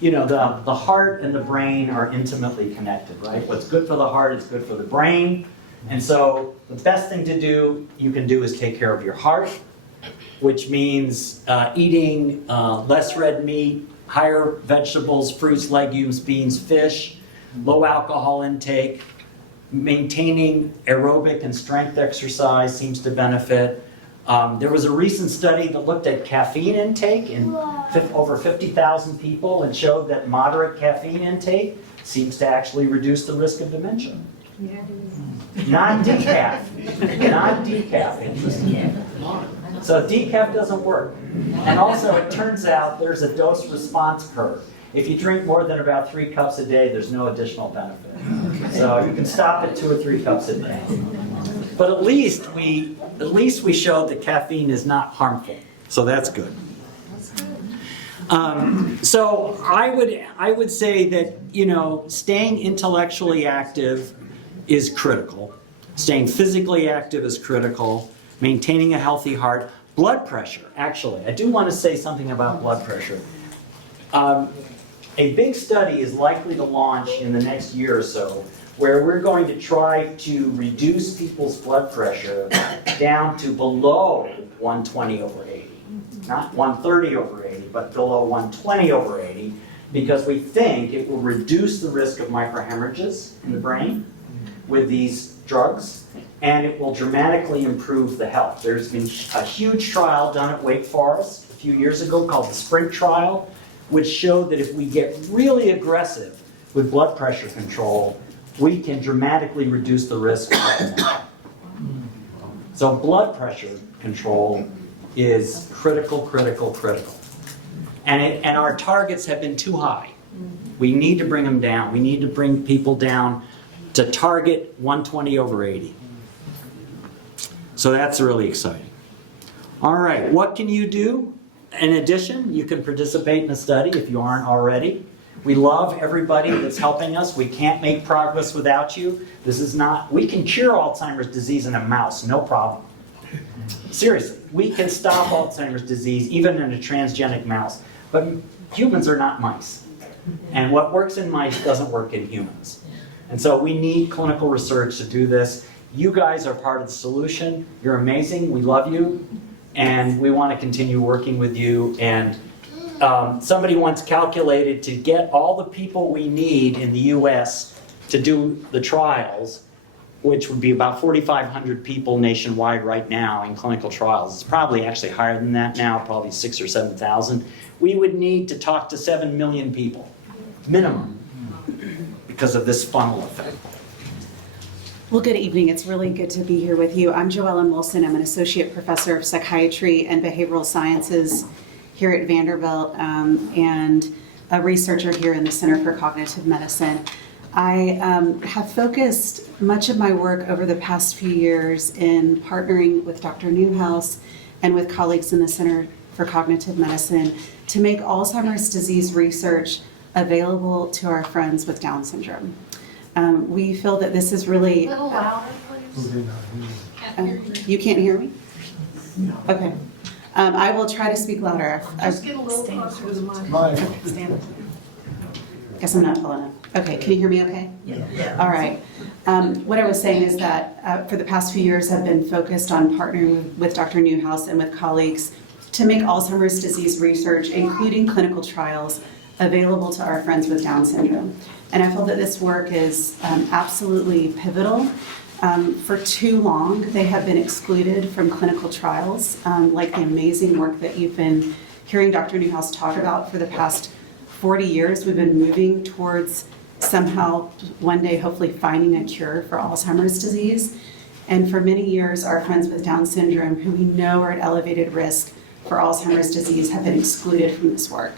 the heart and the brain are intimately connected, right? What's good for the heart is good for the brain. And so the best thing you can do is take care of your heart, which means eating less red meat, higher vegetables, fruits, legumes, beans, fish, low alcohol intake. Maintaining aerobic and strength exercise seems to benefit. There was a recent study that looked at caffeine intake in over 50,000 people and showed that moderate caffeine intake seems to actually reduce the risk of dementia. Not decaf. Not decaf. Interesting. So decaf doesn't work. And also it turns out there's a dose response curve. If you drink more than about 3 cups a day, there's no additional benefit. So you can stop at 2 or 3 cups a day. But at least we showed that caffeine is not harmful. So that's good. So I would say that staying intellectually active is critical. Staying physically active is critical. Maintaining a healthy heart. Blood pressure, actually. I do want to say something about blood pressure. A big study is likely to launch in the next year or so where we're going to try to reduce people's blood pressure down to below 120/80. Not 130/80, but below 120/80, because we think it will reduce the risk of microhemorrhages in the brain with these drugs, and it will dramatically improve the health. There's been a huge trial done at Wake Forest a few years ago called the SPRINT trial, which showed that if we get really aggressive with blood pressure control, we can dramatically reduce the risk of dementia. So blood pressure control is critical, critical, critical. And our targets have been too high. We need to bring them down. We need to bring people down to target 120/80. So that's really exciting. All right, what can you do? In addition, you can participate in the study if you aren't already. We love everybody that's helping us. We can't make progress without you. We can cure Alzheimer's disease in a mouse, no problem. Seriously, we can stop Alzheimer's disease even in a transgenic mouse. But humans are not mice. And what works in mice doesn't work in humans. And so we need clinical research to do this. You guys are part of the solution. You're amazing. We love you. And we want to continue working with you. And somebody once calculated to get all the people we need in the US to do the trials, which would be about 4,500 people nationwide right now in clinical trials. It's probably actually higher than that now, probably 6,000 or 7,000. We would need to talk to 7 million people, minimum, because of this funnel effect. Well, good evening. It's really good to be here with you. I'm Joellen Wilson. I'm an associate professor of psychiatry and behavioral sciences here at Vanderbilt and a researcher here in the Center for Cognitive Medicine. I have focused much of my work over the past few years in partnering with Dr. Newhouse and with colleagues in the Center for Cognitive Medicine to make Alzheimer's disease research available to our friends with Down syndrome. We feel that this is really... A little louder, please. You can't hear me? Okay. I will try to speak louder. Just get a little closer to the microphone. Guess I'm not tall enough. Okay, can you hear me okay? Yeah. All right. What I was saying is that for the past few years I've been focused on partnering with Dr. Newhouse and with colleagues to make Alzheimer's disease research, including clinical trials, available to our friends with Down syndrome. And I feel that this work is absolutely pivotal. For too long, they have been excluded from clinical trials, like the amazing work that you've been hearing Dr. Newhouse talk about for the past 40 years. We've been moving towards somehow one day hopefully finding a cure for Alzheimer's disease. And for many years, our friends with Down syndrome, who we know are at elevated risk for Alzheimer's disease, have been excluded from this work.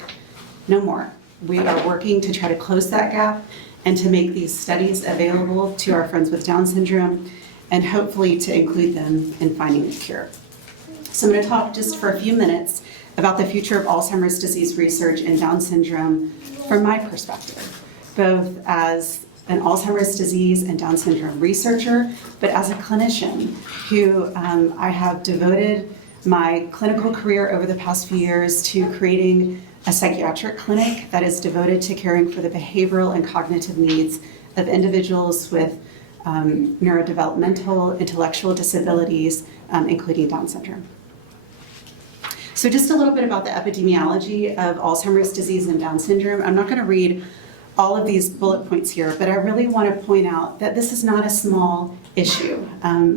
No more. We are working to try to close that gap and to make these studies available to our friends with Down syndrome and hopefully to include them in finding a cure. So I'm going to talk just for a few minutes about the future of Alzheimer's disease research and Down syndrome from my perspective, both as an Alzheimer's disease and Down syndrome researcher, but as a clinician who I have devoted my clinical career over the past few years to creating a psychiatric clinic that is devoted to caring for the behavioral and cognitive needs of individuals with neurodevelopmental, intellectual disabilities, including Down syndrome. So just a little bit about the epidemiology of Alzheimer's disease and Down syndrome. I'm not going to read all of these bullet points here, but I really want to point out that this is not a small issue.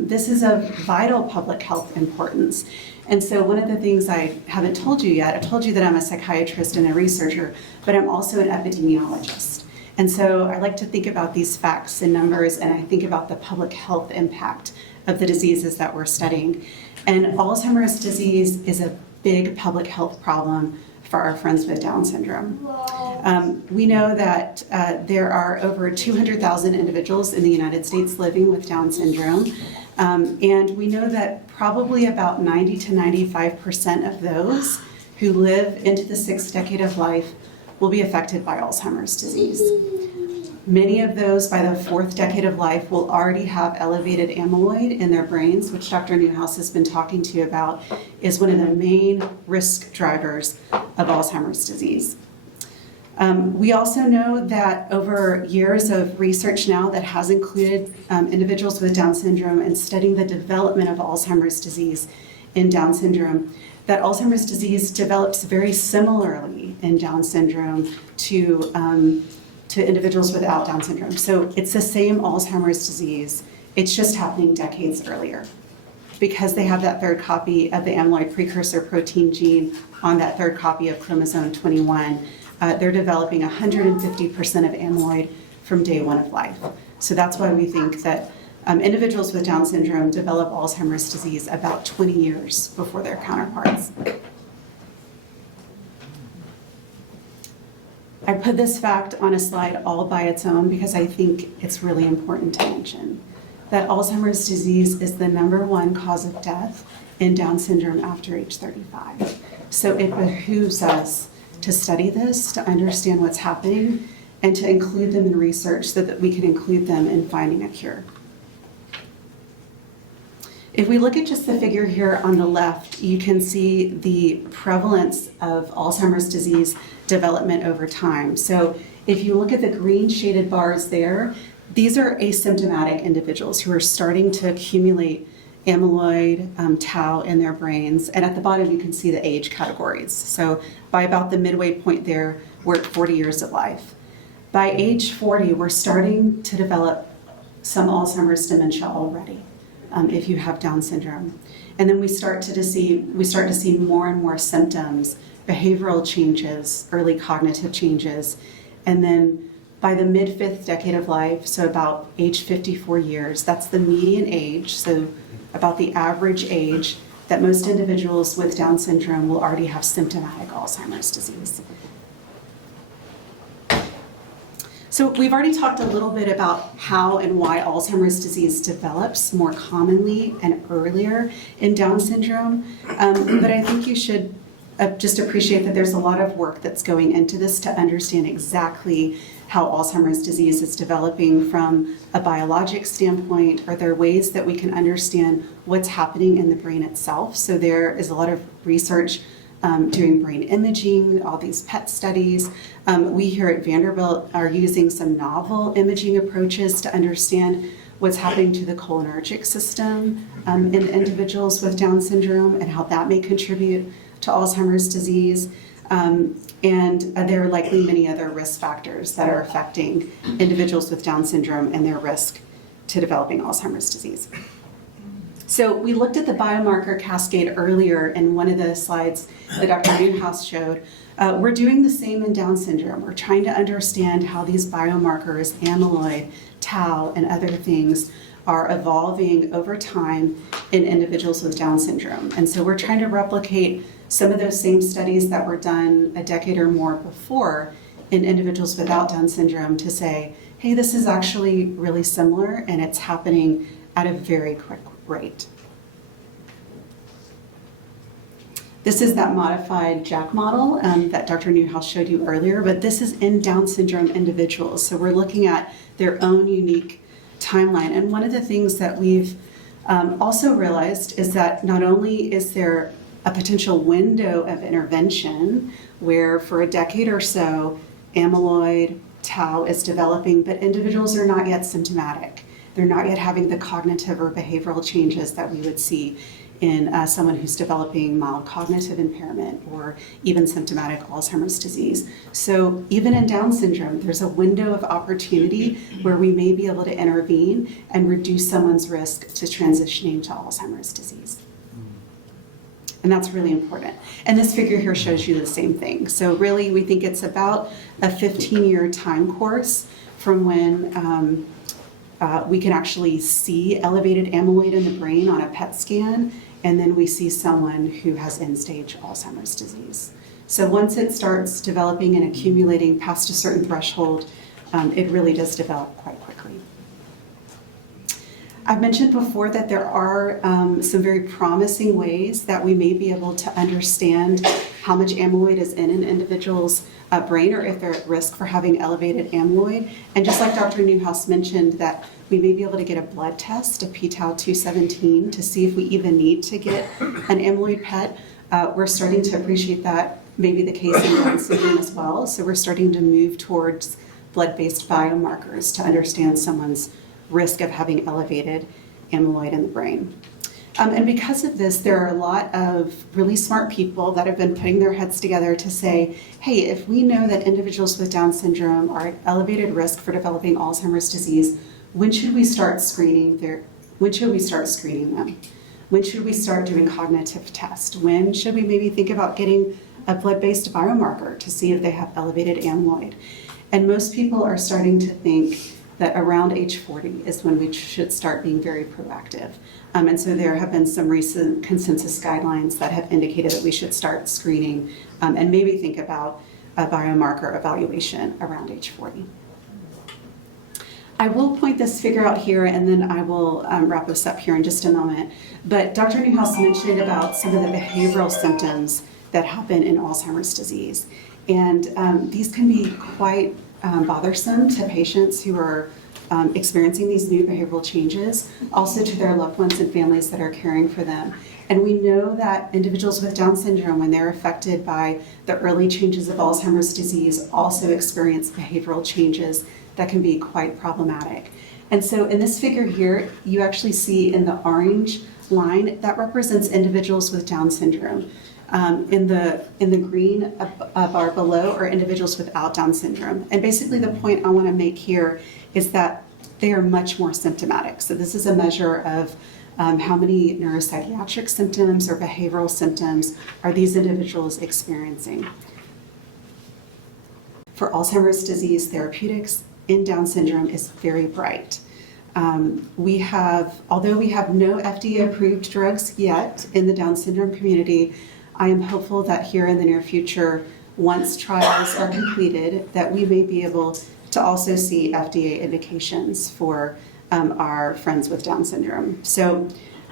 This is of vital public health importance. And so one of the things I haven't told you yet, I told you that I'm a psychiatrist and a researcher, but I'm also an epidemiologist. And so I like to think about these facts and numbers, and I think about the public health impact of the diseases that we're studying. And Alzheimer's disease is a big public health problem for our friends with Down syndrome. We know that there are over 200,000 individuals in the United States living with Down syndrome, and we know that probably about 90 to 95% of those who live into the 6th decade of life will be affected by Alzheimer's disease. Many of those by the 4th decade of life will already have elevated amyloid in their brains, which Dr. Newhouse has been talking to you about, is one of the main risk drivers of Alzheimer's disease. We also know that over years of research now that has included individuals with Down syndrome and studying the development of Alzheimer's disease in Down syndrome, that Alzheimer's disease develops very similarly in Down syndrome to individuals without Down syndrome. So it's the same Alzheimer's disease, it's just happening decades earlier. Because they have that 3rd copy of the amyloid precursor protein gene on that 3rd copy of chromosome 21, they're developing 150% of amyloid from day 1 of life. So that's why we think that individuals with Down syndrome develop Alzheimer's disease about 20 years before their counterparts. I put this fact on a slide all by its own because I think it's really important to mention that Alzheimer's disease is the #1 cause of death in Down syndrome after age 35. So it behooves us to study this, to understand what's happening, and to include them in research so that we can include them in finding a cure. If we look at just the figure here on the left, you can see the prevalence of Alzheimer's disease development over time. So if you look at the green shaded bars there, these are asymptomatic individuals who are starting to accumulate amyloid, tau in their brains. And at the bottom, you can see the age categories. So by about the midway point there, we're at 40 years of life. By age 40, we're starting to develop some Alzheimer's dementia already, if you have Down syndrome. And then we start to see more and more symptoms, behavioral changes, early cognitive changes. And then by the mid-5th decade of life, so about age 54 years, that's the median age, so about the average age that most individuals with Down syndrome will already have symptomatic Alzheimer's disease. So we've already talked a little bit about how and why Alzheimer's disease develops more commonly and earlier in Down syndrome, but I think you should just appreciate that there's a lot of work that's going into this to understand exactly how Alzheimer's disease is developing from a biologic standpoint. Are there ways that we can understand what's happening in the brain itself? So there is a lot of research doing brain imaging, all these PET studies. We here at Vanderbilt are using some novel imaging approaches to understand what's happening to the cholinergic system in individuals with Down syndrome and how that may contribute to Alzheimer's disease. And there are likely many other risk factors that are affecting individuals with Down syndrome and their risk to developing Alzheimer's disease. So we looked at the biomarker cascade earlier in one of the slides that Dr. Newhouse showed. We're doing the same in Down syndrome. We're trying to understand how these biomarkers, amyloid, tau, and other things are evolving over time in individuals with Down syndrome. And so we're trying to replicate some of those same studies that were done a decade or more before in individuals without Down syndrome to say, hey, this is actually really similar and it's happening at a very quick rate. This is that modified Jack model that Dr. Newhouse showed you earlier, but this is in Down syndrome individuals. So we're looking at their own unique timeline. And one of the things that we've Also realized is that not only is there a potential window of intervention where for a decade or so amyloid, tau is developing, but individuals are not yet symptomatic. They're not yet having the cognitive or behavioral changes that we would see in someone who's developing mild cognitive impairment or even symptomatic Alzheimer's disease. So even in Down syndrome, there's a window of opportunity where we may be able to intervene and reduce someone's risk to transitioning to Alzheimer's disease. And that's really important. And this figure here shows you the same thing. So really, we think it's about a 15-year time course from when we can actually see elevated amyloid in the brain on a PET scan, and then we see someone who has end-stage Alzheimer's disease. So once it starts developing and accumulating past a certain threshold, it really does develop quite quickly. I've mentioned before that there are some very promising ways that we may be able to understand how much amyloid is in an individual's brain or if they're at risk for having elevated amyloid. And just like Dr. Newhouse mentioned, that we may be able to get a blood test, a p-tau217, to see if we even need to get an amyloid PET. We're starting to appreciate that may be the case in Down syndrome as well. So we're starting to move towards blood-based biomarkers to understand someone's risk of having elevated amyloid in the brain. And because of this, there are a lot of really smart people that have been putting their heads together to say, hey, if we know that individuals with Down syndrome are at elevated risk for developing Alzheimer's disease, when should we start screening them? When should we start doing cognitive tests? When should we maybe think about getting a blood-based biomarker to see if they have elevated amyloid? And most people are starting to think that around age 40 is when we should start being very proactive. And so there have been some recent consensus guidelines that have indicated that we should start screening and maybe think about a biomarker evaluation around age 40. I will point this figure out here and then I will wrap us up here in just a moment. But Dr. Newhouse mentioned about some of the behavioral symptoms that happen in Alzheimer's disease. And these can be quite bothersome to patients who are experiencing these new behavioral changes, also to their loved ones and families that are caring for them. And we know that individuals with Down syndrome, when they're affected by the early changes of Alzheimer's disease, also experience behavioral changes that can be quite problematic. And so in this figure here, you actually see in the orange line, that represents individuals with Down syndrome. In the green bar below are individuals without Down syndrome. And basically the point I want to make here is that they are much more symptomatic. So this is a measure of how many neuropsychiatric symptoms or behavioral symptoms are these individuals experiencing. For Alzheimer's disease therapeutics in Down syndrome is very bright. Although we have no FDA-approved drugs yet in the Down syndrome community, I am hopeful that here in the near future, once trials are completed, that we may be able to also see FDA indications for our friends with Down syndrome. So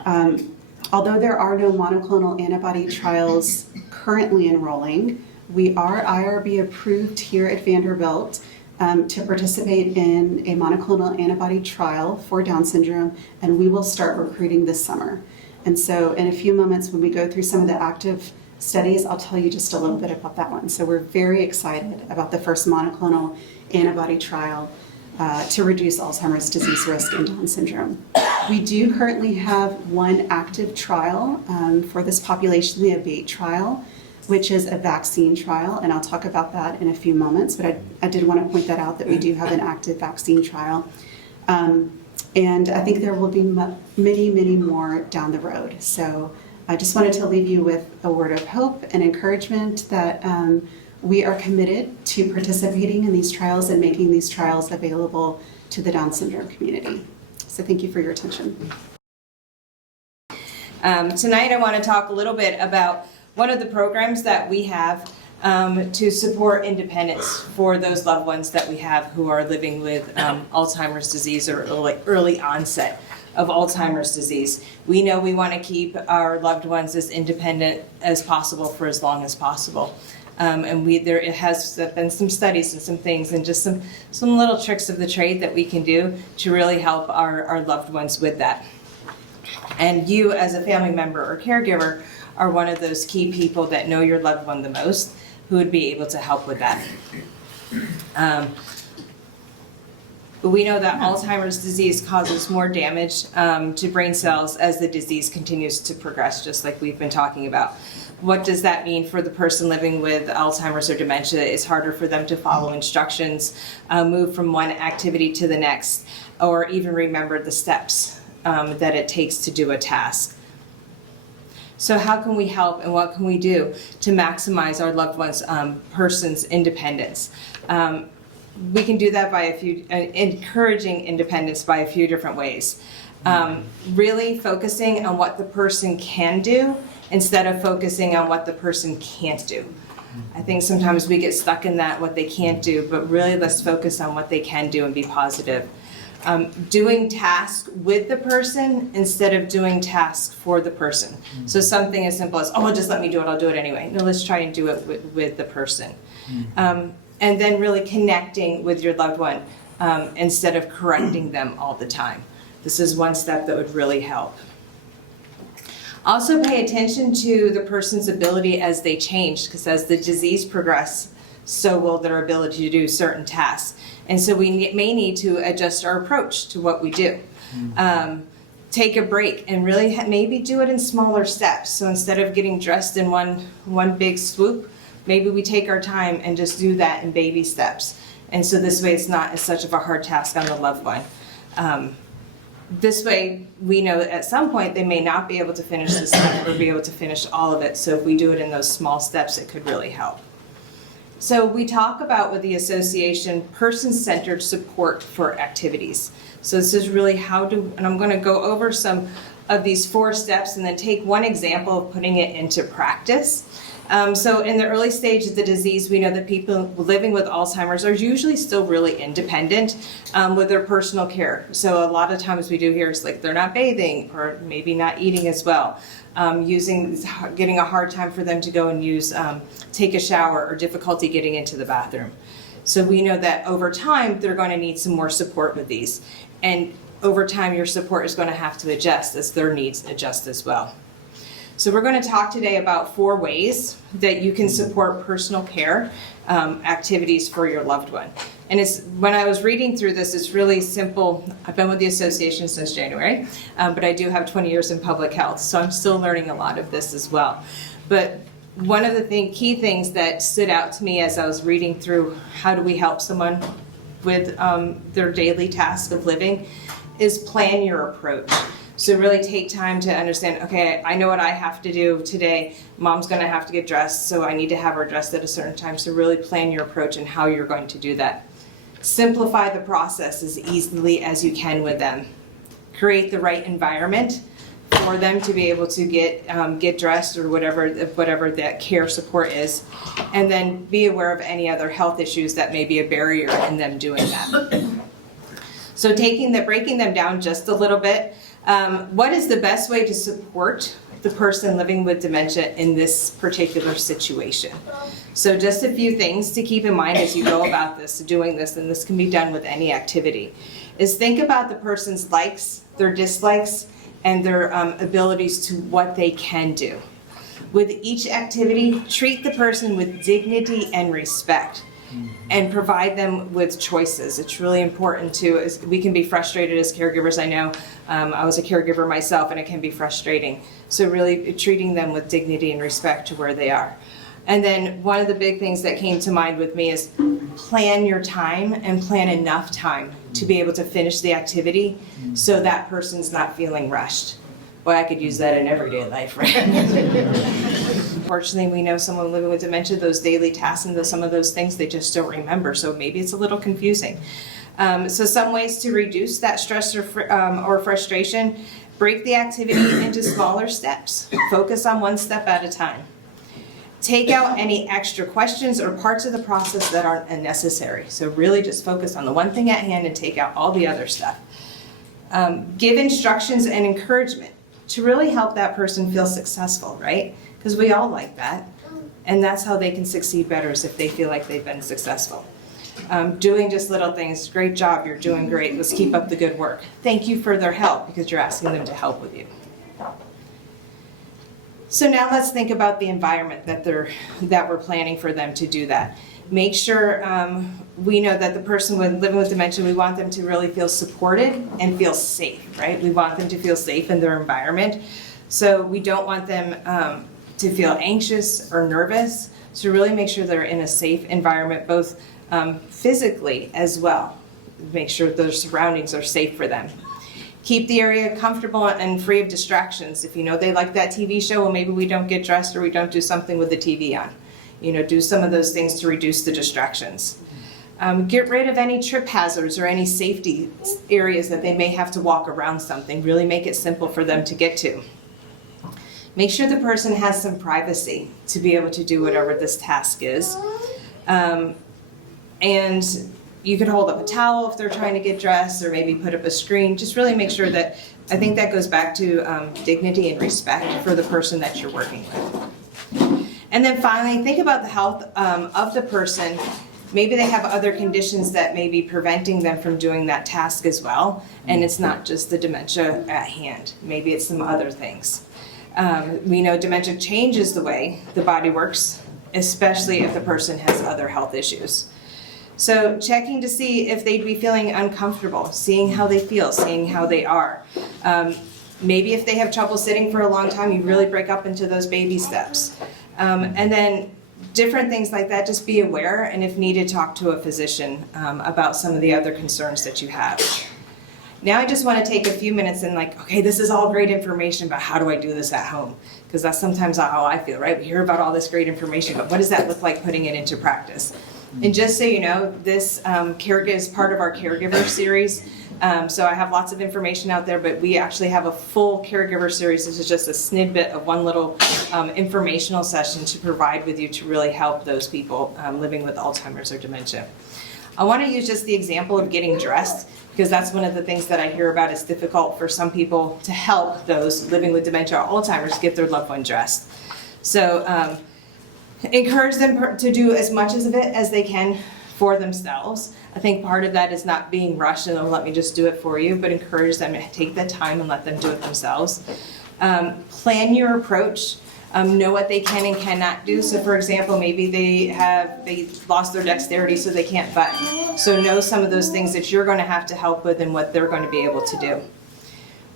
although there are no monoclonal antibody trials currently enrolling, we are IRB approved here at Vanderbilt to participate in a monoclonal antibody trial for Down syndrome, and we will start recruiting this summer. And so in a few moments when we go through some of the active studies, I'll tell you just a little bit about that one. So we're very excited about the first monoclonal antibody trial to reduce Alzheimer's disease risk in Down syndrome. We do currently have one active trial for this population, the ABATE trial, which is a vaccine trial, and I'll talk about that in a few moments, but I did want to point that out that we do have an active vaccine trial. And I think there will be many, many more down the road. So I just wanted to leave you with a word of hope and encouragement that we are committed to participating in these trials and making these trials available to the Down syndrome community. So thank you for your attention. Tonight I want to talk a little bit about one of the programs that we have to support independence for those loved ones that we have who are living with Alzheimer's disease or early onset of Alzheimer's disease. We know we want to keep our loved ones as independent as possible for as long as possible. And there has been some studies and some things and just some little tricks of the trade that we can do to really help our loved ones with that. And you, as a family member or caregiver, are one of those key people that know your loved one the most, who would be able to help with that. We know that Alzheimer's disease causes more damage to brain cells as the disease continues to progress, just like we've been talking about. What does that mean for the person living with Alzheimer's or dementia? It's harder for them to follow instructions, move from one activity to the next, or even remember the steps that it takes to do a task. So how can we help and what can we do to maximize our loved one's person's independence? We can do that by encouraging independence by a few different ways. Really focusing on what the person can do instead of focusing on what the person can't do. I think sometimes we get stuck in that, what they can't do, but really let's focus on what they can do and be positive. Doing tasks with the person instead of doing tasks for the person. So something as simple as, oh, well, just let me do it, I'll do it anyway. No, let's try and do it with the person. And then really connecting with your loved one instead of correcting them all the time. This is one step that would really help. Also pay attention to the person's ability as they change, because as the disease progresses, so will their ability to do certain tasks. And so we may need to adjust our approach to what we do. Take a break and really maybe do it in smaller steps. So instead of getting dressed in one big swoop, maybe we take our time and just do that in baby steps. And so this way it's not as such of a hard task on the loved one. This way we know that at some point they may not be able to finish this step or be able to finish all of it. So if we do it in those small steps, it could really help. So we talk about with the association person-centered support for activities. So this is really and I'm going to go over some of these 4 steps and then take one example of putting it into practice. So in the early stage of the disease, we know that people living with Alzheimer's are usually still really independent with their personal care. So a lot of times we do hear it's like they're not bathing or maybe not eating as well. Getting a hard time for them to go and take a shower or difficulty getting into the bathroom. So we know that over time, they're going to need some more support with these. And over time, your support is going to have to adjust as their needs adjust as well. So we're going to talk today about 4 ways that you can support personal care activities for your loved one. And when I was reading through this, it's really simple. I've been with the association since January, but I do have 20 years in public health, so I'm still learning a lot of this as well. But one of the key things that stood out to me as I was reading through how do we help someone with their daily task of living is plan your approach. So really take time to understand, okay, I know what I have to do today. Mom's going to have to get dressed, so I need to have her dressed at a certain time. So really plan your approach and how you're going to do that. Simplify the process as easily as you can with them. Create the right environment for them to be able to get dressed or whatever that care support is. And then be aware of any other health issues that may be a barrier in them doing that. So breaking them down just a little bit. What is the best way to support the person living with dementia in this particular situation? So just a few things to keep in mind as you go about doing this, and this can be done with any activity, is think about the person's likes, their dislikes, and their abilities to what they can do. With each activity, treat the person with dignity and respect. And provide them with choices. It's really important we can be frustrated as caregivers. I know I was a caregiver myself and it can be frustrating. So really treating them with dignity and respect to where they are. And then one of the big things that came to mind with me is plan your time and plan enough time to be able to finish the activity so that person's not feeling rushed. Boy, I could use that in everyday life, right? Unfortunately, we know someone living with dementia, those daily tasks and some of those things they just don't remember, so maybe it's a little confusing. So some ways to reduce that stress or frustration, break the activity into smaller steps. Focus on one step at a time. Take out any extra questions or parts of the process that aren't unnecessary. So really just focus on the one thing at hand and take out all the other stuff. Give instructions and encouragement to really help that person feel successful, right? Because we all like that. And that's how they can succeed better, is if they feel like they've been successful. Doing just little things, great job, you're doing great, let's keep up the good work. Thank you for their help, because you're asking them to help with you. So now let's think about the environment that we're planning for them to do that. Make sure we know that the person living with dementia, we want them to really feel supported and feel safe, right? We want them to feel safe in their environment. So we don't want them to feel anxious or nervous. So really make sure they're in a safe environment, both physically as well. Make sure their surroundings are safe for them. Keep the area comfortable and free of distractions. If you know they like that TV show, well, maybe we don't get dressed or we don't do something with the TV on. You know, do some of those things to reduce the distractions. Get rid of any trip hazards or any safety areas that they may have to walk around something. Really make it simple for them to get to. Make sure the person has some privacy to be able to do whatever this task is. And you could hold up a towel if they're trying to get dressed, or maybe put up a screen. Just really make sure that, I think that goes back to dignity and respect for the person that you're working with. And then finally, think about the health of the person. Maybe they have other conditions that may be preventing them from doing that task as well, and it's not just the dementia at hand. Maybe it's some other things. We know dementia changes the way the body works, especially if the person has other health issues. So checking to see if they'd be feeling uncomfortable, seeing how they feel, seeing how they are. Maybe if they have trouble sitting for a long time, you really break up into those baby steps. And then different things like that, just be aware, and if needed, talk to a physician about some of the other concerns that you have. Now I just want to take a few minutes and okay, this is all great information, but how do I do this at home? Because that's sometimes how I feel, right? We hear about all this great information, but what does that look like putting it into practice? And just so you know, this is part of our caregiver series. So I have lots of information out there, but we actually have a full caregiver series. This is just a snippet of one little informational session to provide with you to really help those people living with Alzheimer's or dementia. I want to use just the example of getting dressed, because that's one of the things that I hear about is difficult for some people to help those living with dementia or Alzheimer's get their loved one dressed. So encourage them to do as much of it as they can for themselves. I think part of that is not being rushed and let me just do it for you, but encourage them to take the time and let them do it themselves. Plan your approach. Know what they can and cannot do. So for example, maybe they lost their dexterity so they can't button. So know some of those things that you're going to have to help with and what they're going to be able to do.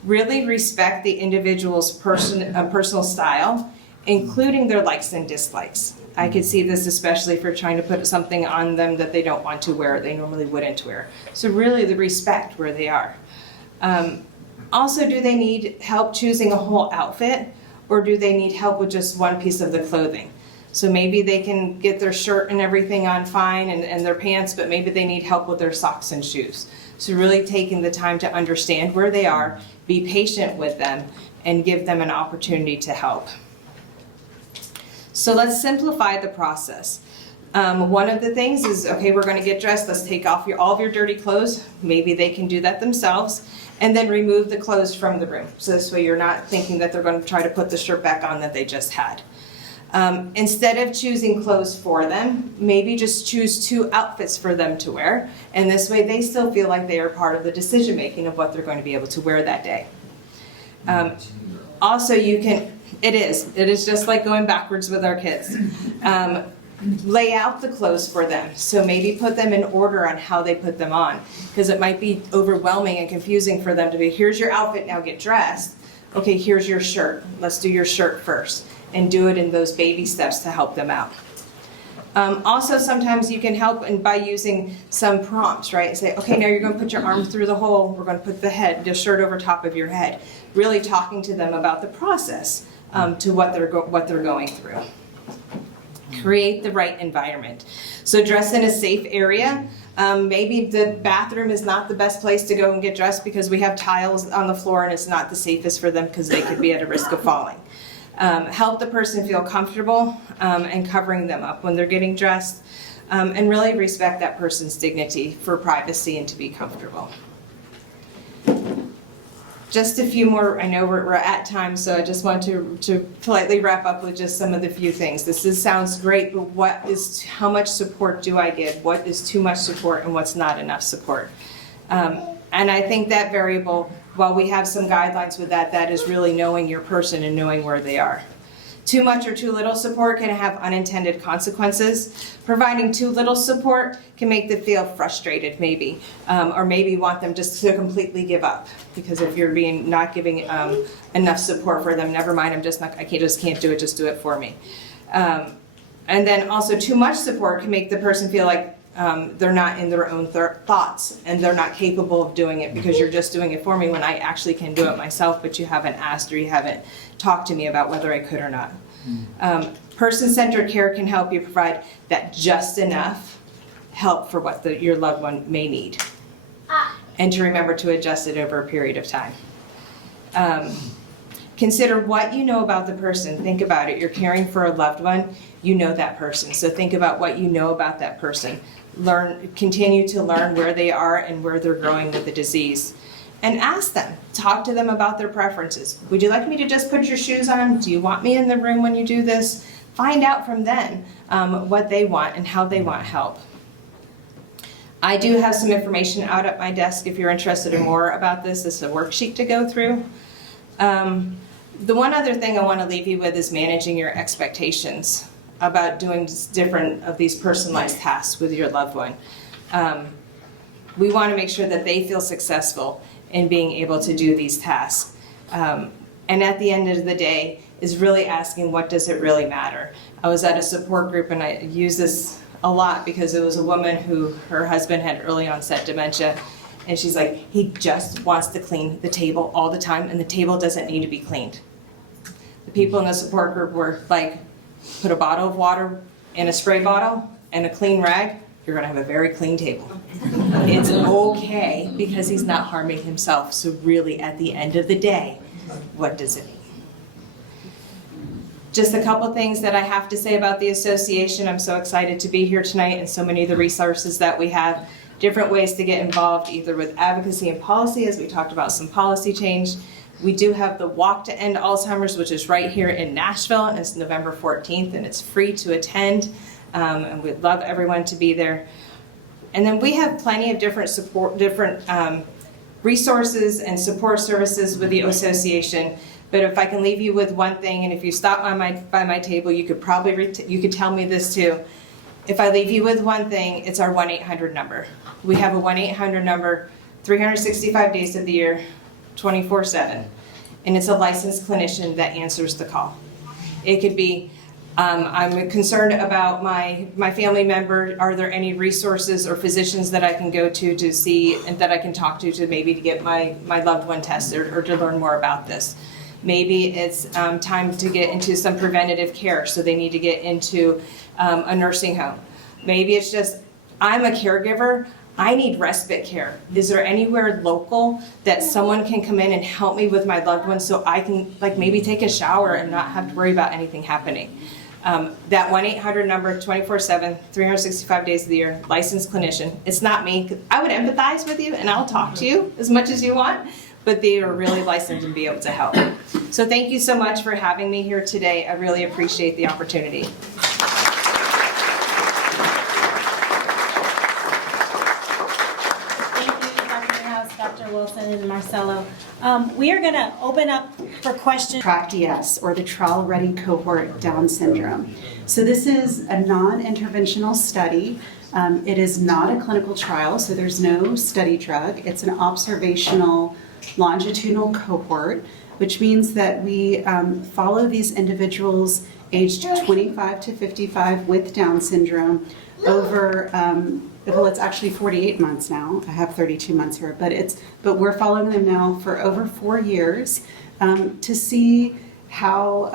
Really respect the individual's personal style, including their likes and dislikes. I could see this especially if you're trying to put something on them that they don't want to wear, they normally wouldn't wear. So really the respect where they are. Also, do they need help choosing a whole outfit, or do they need help with just one piece of the clothing? So maybe they can get their shirt and everything on fine and their pants, but maybe they need help with their socks and shoes. So really taking the time to understand where they are, be patient with them, and give them an opportunity to help. So let's simplify the process. One of the things is, okay, we're going to get dressed. Let's take off all of your dirty clothes. Maybe they can do that themselves. And then remove the clothes from the room. So this way you're not thinking that they're going to try to put the shirt back on that they just had. Instead of choosing clothes for them, maybe just choose 2 outfits for them to wear. And this way they still feel like they are part of the decision making of what they're going to be able to wear that day. Also, it is just like going backwards with our kids. Lay out the clothes for them. So maybe put them in order on how they put them on, because it might be overwhelming and confusing for them to be, here's your outfit, now get dressed. Okay, here's your shirt. Let's do your shirt first, and do it in those baby steps to help them out. Also, sometimes you can help by using some prompts, right? Say, okay, now you're going to put your arm through the hole. We're going to put the shirt over top of your head. Really talking to them about the process to what they're going through. Create the right environment. So dress in a safe area. Maybe the bathroom is not the best place to go and get dressed because we have tiles on the floor and it's not the safest for them because they could be at a risk of falling. Help the person feel comfortable and covering them up when they're getting dressed, and really respect that person's dignity for privacy and to be comfortable. Just a few more, I know we're at time, so I just want to politely wrap up with just some of the few things. Sounds great, but how much support do I give? What is too much support and what's not enough support? And I think that variable while we have some guidelines with that, that is really knowing your person and knowing where they are. Too much or too little support can have unintended consequences. Providing too little support can make them feel frustrated maybe, or maybe want them just to completely give up. Because if you're not giving enough support for them, never mind, I just can't do it, just do it for me. And then also too much support can make the person feel like they're not in their own thoughts and they're not capable of doing it because you're just doing it for me when I actually can do it myself, but you haven't asked or you haven't talked to me about whether I could or not. Person-centered care can help you provide that just enough help for what your loved one may need. And to remember to adjust it over a period of time. Consider what you know about the person. Think about it. You're caring for a loved one. You know that person. So think about what you know about that person. Continue to learn where they are and where they're growing with the disease. And ask them. Talk to them about their preferences. Would you like me to just put your shoes on? Do you want me in the room when you do this? Find out from them what they want and how they want help. I do have some information out at my desk if you're interested in more about this. This is a worksheet to go through. The one other thing I want to leave you with is managing your expectations about doing different of these personalized tasks with your loved one. We want to make sure that they feel successful in being able to do these tasks. And at the end of the day is really asking, what does it really matter? I was at a support group and I use this a lot because it was a woman who her husband had early onset dementia. And she's like, he just wants to clean the table all the time and the table doesn't need to be cleaned. The people in the support group were like, put a bottle of water in a spray bottle and a clean rag, you're gonna have a very clean table. It's okay because he's not harming himself. So really at the end of the day, what does it mean? Just a couple things that I have to say about the association. I'm so excited to be here tonight and so many of the resources that we have. Different ways to get involved, either with advocacy and policy, as we talked about some policy change. We do have the Walk to End Alzheimer's, which is right here in Nashville, and it's November 14th, and it's free to attend, and we'd love everyone to be there. And then we have plenty of different resources and support services with the association. But if I can leave you with one thing, and if you stop by my table, you could probably you could tell me this too. If I leave you with one thing, it's our 1-800 number. We have a 1-800 number 365 days of the year, 24/7. And it's a licensed clinician that answers the call. It could be, I'm concerned about my family member. Are there any resources or physicians that I can go to see and that I can talk to maybe to get my loved one tested or to learn more about this? Maybe it's time to get into some preventative care, so they need to get into a nursing home. Maybe it's just, I'm a caregiver, I need respite care. Is there anywhere local that someone can come in and help me with my loved one so I can maybe take a shower and not have to worry about anything happening? That 1-800 number, 24/7, 365 days of the year, licensed clinician. It's not me. I would empathize with you and I'll talk to you as much as you want, but they are really licensed and be able to help. So thank you so much for having me here today. I really appreciate the opportunity. Dr. Wilson and Marcelo. We are going to open up for questions. TRACK-DS, or the Trial Ready Cohort Down Syndrome. So this is a non-interventional study. It is not a clinical trial, so there's no study drug. It's an observational longitudinal cohort, which means that we follow these individuals aged 25 to 55 with Down syndrome over well, it's actually 48 months now. I have 32 months here, but we're following them now for over 4 years to see how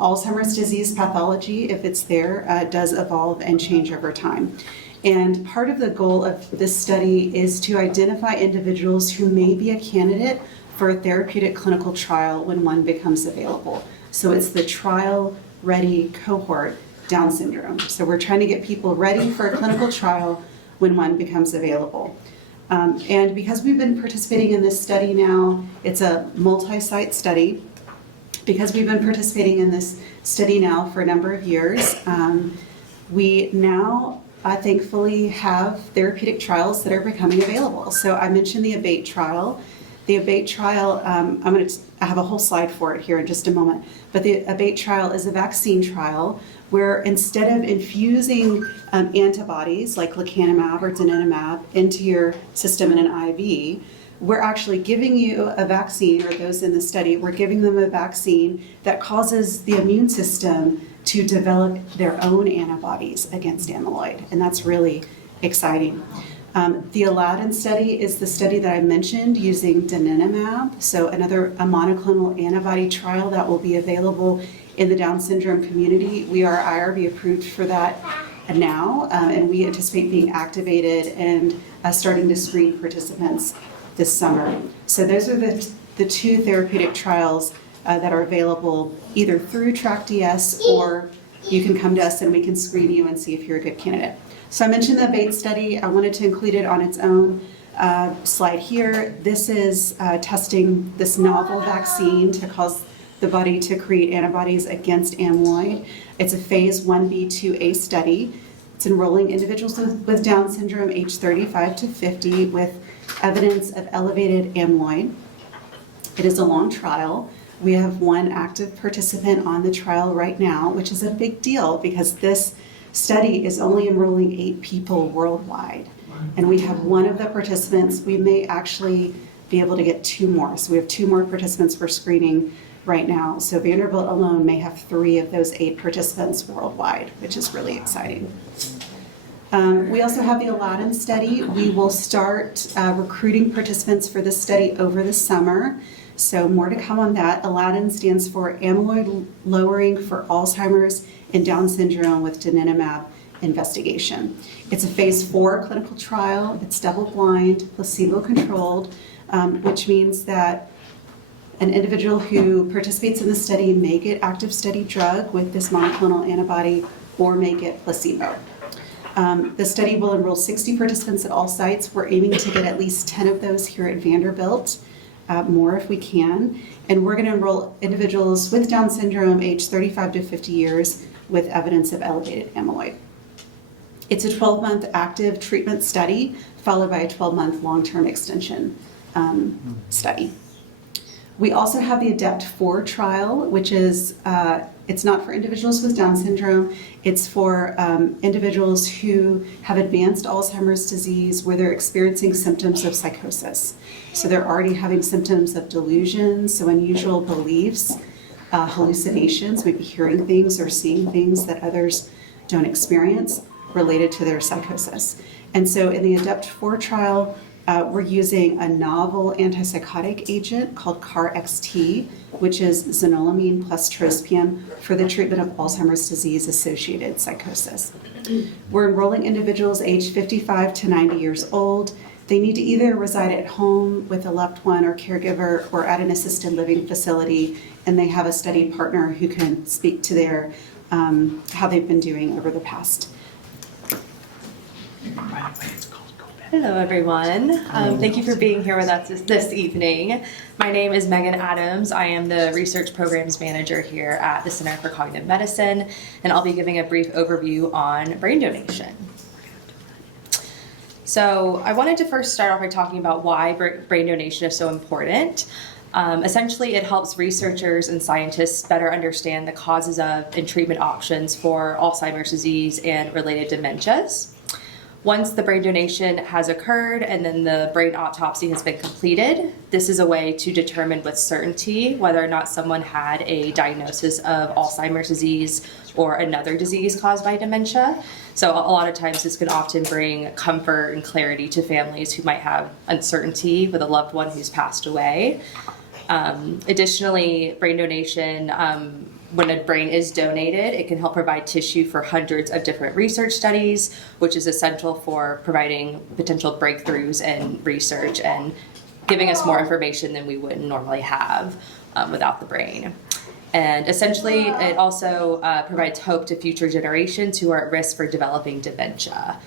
Alzheimer's disease pathology, if it's there, does evolve and change over time. And part of the goal of this study is to identify individuals who may be a candidate for a therapeutic clinical trial when one becomes available. So it's the Trial Ready Cohort Down syndrome. So we're trying to get people ready for a clinical trial when one becomes available. And because we've been participating in this study now, it's a multi-site study. Because we've been participating in this study now for a number of years, we now thankfully have therapeutic trials that are becoming available. So I mentioned the ABATE trial. The ABATE trial, I have a whole slide for it here in just a moment, but the ABATE trial is a vaccine trial where instead of infusing antibodies like lecanemab or donanemab into your system in an IV, we're actually giving you a vaccine, or those in the study, we're giving them a vaccine that causes the immune system to develop their own antibodies against amyloid, and that's really exciting. The Aladdin study is the study that I mentioned using donanemab, so a monoclonal antibody trial that will be available in the Down syndrome community. We are IRB approved for that now, and we anticipate being activated and starting to screen participants this summer. So those are the two therapeutic trials that are available either through TrackDS, or you can come to us and we can screen you and see if you're a good candidate. So I mentioned the ABATE study. I wanted to include it on its own slide here. This is testing this novel vaccine to cause the body to create antibodies against amyloid. It's a phase 1b/2a study. It's enrolling individuals with Down syndrome age 35 to 50 with evidence of elevated amyloid. It is a long trial. We have one active participant on the trial right now, which is a big deal because this study is only enrolling 8 people worldwide. And we have one of the participants, we may actually be able to get 2 more. So we have 2 more participants for screening right now. So Vanderbilt alone may have 3 of those 8 participants worldwide, which is really exciting. We also have the Aladdin study. We will start recruiting participants for this study over the summer. So more to come on that. Aladdin stands for Amyloid Lowering for Alzheimer's and Down Syndrome with Donanemab Investigation. It's a phase 4 clinical trial. It's double-blind, placebo-controlled, which means that an individual who participates in the study may get active study drug with this monoclonal antibody or may get placebo. The study will enroll 60 participants at all sites. We're aiming to get at least 10 of those here at Vanderbilt, more if we can. And we're going to enroll individuals with Down syndrome age 35 to 50 years with evidence of elevated amyloid. It's a 12-month active treatment study followed by a 12-month long-term extension study. We also have the ADEPT-4 trial, which is, it's not for individuals with Down syndrome, it's for individuals who have advanced Alzheimer's disease where they're experiencing symptoms of psychosis. So they're already having symptoms of delusions, so unusual beliefs, hallucinations, maybe hearing things or seeing things that others don't experience related to their psychosis. And so in the ADEPT-4 trial, we're using a novel antipsychotic agent called KarXT, which is xanomeline plus trospium for the treatment of Alzheimer's disease-associated psychosis. We're enrolling individuals aged 55 to 90 years old. They need to either reside at home with a loved one or caregiver or at an assisted living facility, and they have a study partner who can speak to their how they've been doing over the past. Hello, everyone. Thank you for being here with us this evening. My name is Megan Adams. I am the Research Programs Manager here at the Center for Cognitive Medicine, and I'll be giving a brief overview on brain donation. So I wanted to first start off by talking about why brain donation is so important. Essentially, it helps researchers and scientists better understand the causes of and treatment options for Alzheimer's disease and related dementias. Once the brain donation has occurred and then the brain autopsy has been completed, this is a way to determine with certainty whether or not someone had a diagnosis of Alzheimer's disease or another disease caused by dementia. So a lot of times this can often bring comfort and clarity to families who might have uncertainty with a loved one who's passed away. Additionally, brain donation, when a brain is donated, it can help provide tissue for hundreds of different research studies, which is essential for providing potential breakthroughs in research and giving us more information than we would normally have without the brain. And essentially, it also provides hope to future generations who are at risk for developing dementia.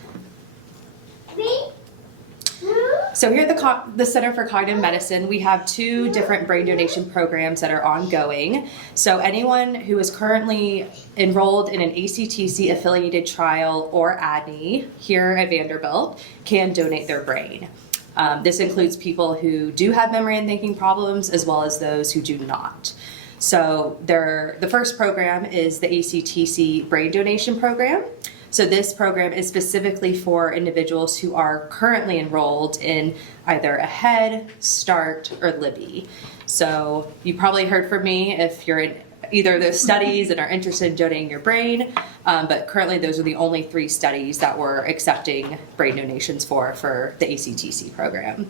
So here at the Center for Cognitive Medicine, we have 2 different brain donation programs that are ongoing. So anyone who is currently enrolled in an ACTC affiliated trial or ADNI here at Vanderbilt can donate their brain. This includes people who do have memory and thinking problems as well as those who do not. So the first program is the ACTC Brain Donation Program. So this program is specifically for individuals who are currently enrolled in either AHEAD, START, or Libby. So you probably heard from me if you're in either of those studies and are interested in donating your brain, but currently those are the only 3 studies that we're accepting brain donations for the ACTC program.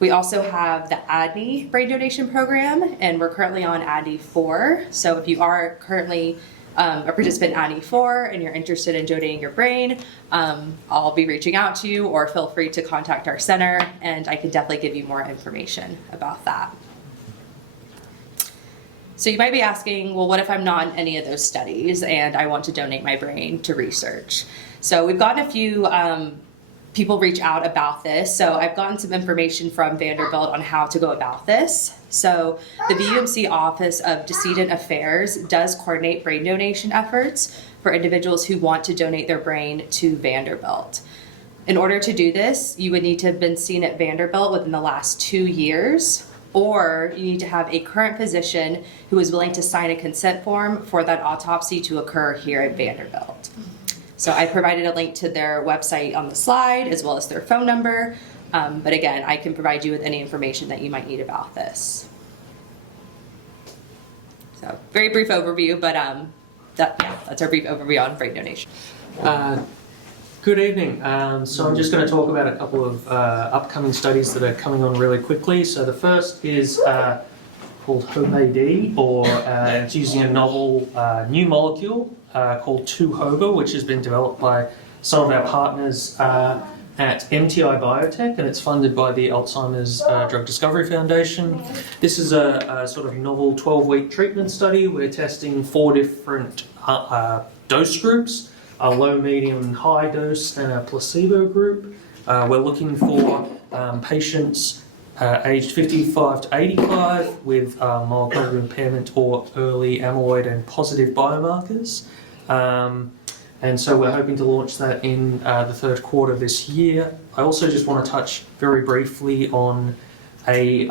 We also have the ADNI brain donation program, and we're currently on ADNI 4. So if you are currently a participant in ADNI 4 and you're interested in donating your brain, I'll be reaching out to you, or feel free to contact our center and I can definitely give you more information about that. So you might be asking, well, what if I'm not in any of those studies and I want to donate my brain to research? So we've gotten a few people reach out about this. So I've gotten some information from Vanderbilt on how to go about this. So the VUMC Office of Decedent Affairs does coordinate brain donation efforts for individuals who want to donate their brain to Vanderbilt. In order to do this, you would need to have been seen at Vanderbilt within the last 2 years, or you need to have a current physician who is willing to sign a consent form for that autopsy to occur here at Vanderbilt. So I provided a link to their website on the slide, as well as their phone number. But again, I can provide you with any information that you might need about this. So very brief overview, but that's our brief overview on brain donation. Good evening. So I'm just going to talk about a couple of upcoming studies that are coming on really quickly. So the first is called HOPE-AD, or it's using a novel new molecule called 2-HOBA, which has been developed by some of our partners at MTI Biotech, and it's funded by the Alzheimer's Drug Discovery Foundation. This is a sort of novel 12-week treatment study. We're testing 4 different dose groups, a low, medium, and high dose, and a placebo group. We're looking for patients aged 55 to 85 with mild cognitive impairment or early amyloid and positive biomarkers. And so we're hoping to launch that in the third quarter this year. I also just want to touch very briefly on a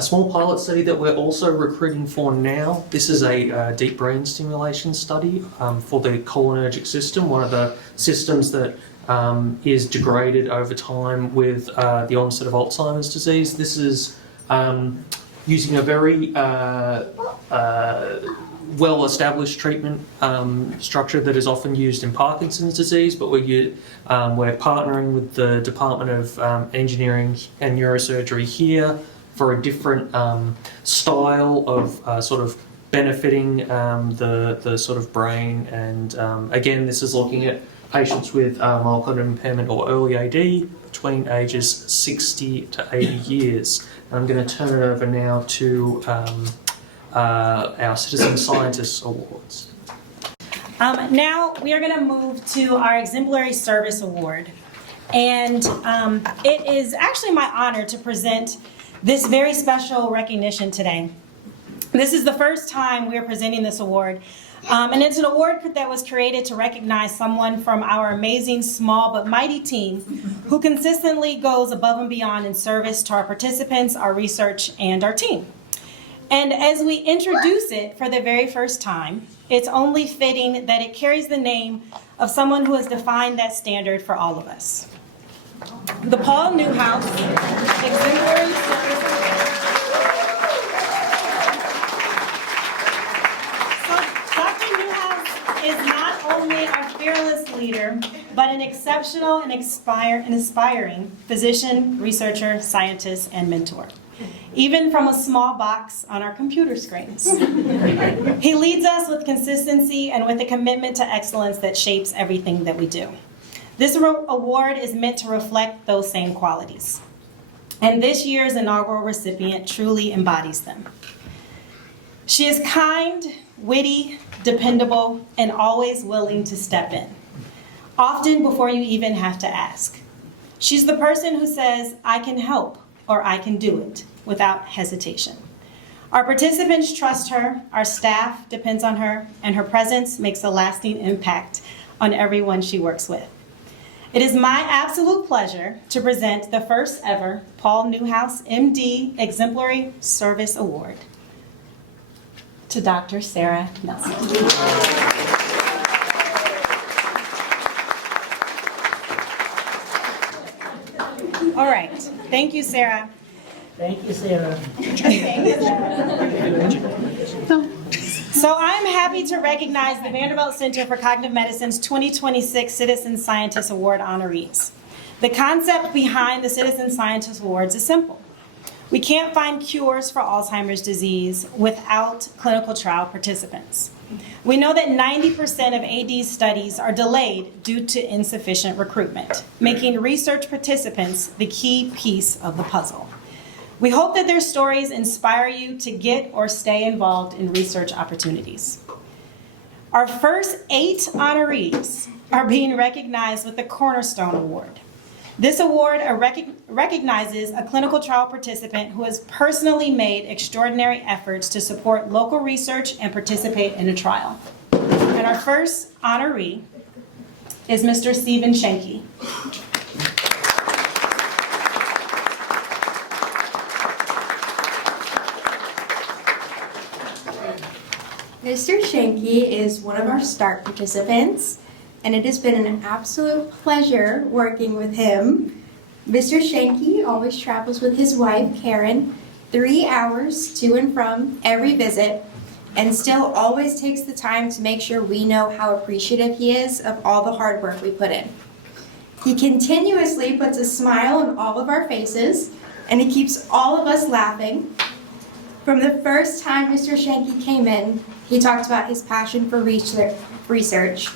small pilot study that we're also recruiting for now. This is a deep brain stimulation study for the cholinergic system, one of the systems that is degraded over time with the onset of Alzheimer's disease. This is using a very well-established treatment structure that is often used in Parkinson's disease, but we're partnering with the Department of Engineering and Neurosurgery here for a different style of sort of benefiting the sort of brain. And again, this is looking at patients with mild cognitive impairment or early AD between ages 60 to 80 years. And I'm going to turn it over now to our Citizen Scientists Awards. Now we are going to move to our Exemplary Service Award. And it is actually my honor to present this very special recognition today. This is the first time we are presenting this award. And it's an award that was created to recognize someone from our amazing small but mighty team who consistently goes above and beyond in service to our participants, our research, and our team. And as we introduce it for the very first time, it's only fitting that it carries the name of someone who has defined that standard for all of us. The Paul Newhouse Exemplary Service Award. So Dr. Newhouse is not only our fearless leader, but an exceptional and inspiring physician, researcher, scientist, and mentor, even from a small box on our computer screens. He leads us with consistency and with a commitment to excellence that shapes everything that we do. This award is meant to reflect those same qualities. And this year's inaugural recipient truly embodies them. She is kind, witty, dependable, and always willing to step in, often before you even have to ask. She's the person who says, "I can help," or "I can do it," without hesitation. Our participants trust her, our staff depends on her, and her presence makes a lasting impact on everyone she works with. It is my absolute pleasure to present the first ever Paul Newhouse, MD, Exemplary Service Award to Dr. Sarah Nelson. All right, thank you, Sarah. Thank you, Sarah. So I'm happy to recognize the Vanderbilt Center for Cognitive Medicine's 2026 Citizen Scientist Award honorees. The concept behind the Citizen Scientist Awards is simple. We can't find cures for Alzheimer's disease without clinical trial participants. We know that 90% of AD studies are delayed due to insufficient recruitment, making research participants the key piece of the puzzle. We hope that their stories inspire you to get or stay involved in research opportunities. Our first 8 honorees are being recognized with the Cornerstone Award. This award recognizes a clinical trial participant who has personally made extraordinary efforts to support local research and participate in a trial. And our first honoree is Mr. Stephen Schenke. Mr. Schenke is one of our START participants, and it has been an absolute pleasure working with him. Mr. Schenke always travels with his wife, Karen, 3 hours to and from every visit, and still always takes the time to make sure we know how appreciative he is of all the hard work we put in. He continuously puts a smile on all of our faces, and he keeps all of us laughing. From the first time Mr. Schenke came in, he talked about his passion for research,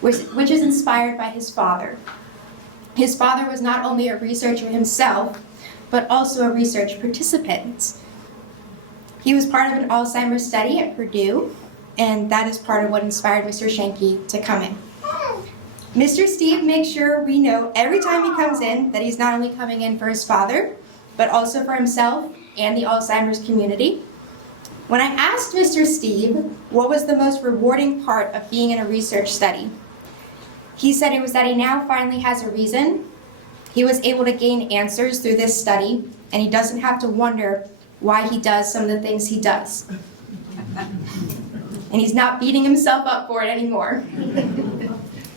which is inspired by his father. His father was not only a researcher himself, but also a research participant. He was part of an Alzheimer's study at Purdue, and that is part of what inspired Mr. Schenke to come in. Mr. Steve makes sure we know every time he comes in that he's not only coming in for his father, but also for himself and the Alzheimer's community. When I asked Mr. Steve what was the most rewarding part of being in a research study, he said it was that he now finally has a reason. He was able to gain answers through this study, and he doesn't have to wonder why he does some of the things he does. And he's not beating himself up for it anymore.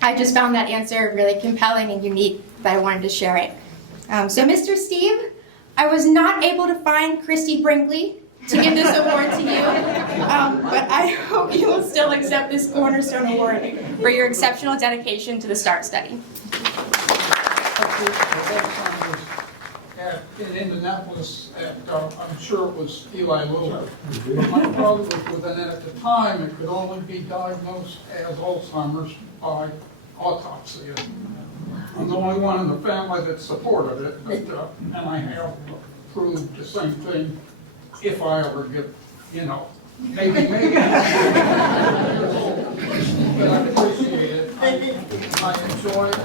I just found that answer really compelling and unique that I wanted to share it. So Mr. Steve, I was not able to find Christy Brinkley to give this award to you, but I hope you will still accept this Cornerstone Award for your exceptional dedication to the START study. In Indianapolis, I'm sure it was Eli Lilly. My brother was with it at the time. It could only be diagnosed as Alzheimer's by autopsy. I'm the only one in the family that supported it, but, and I have proved the same thing if I ever get, maybe. But I appreciate it. I enjoy it.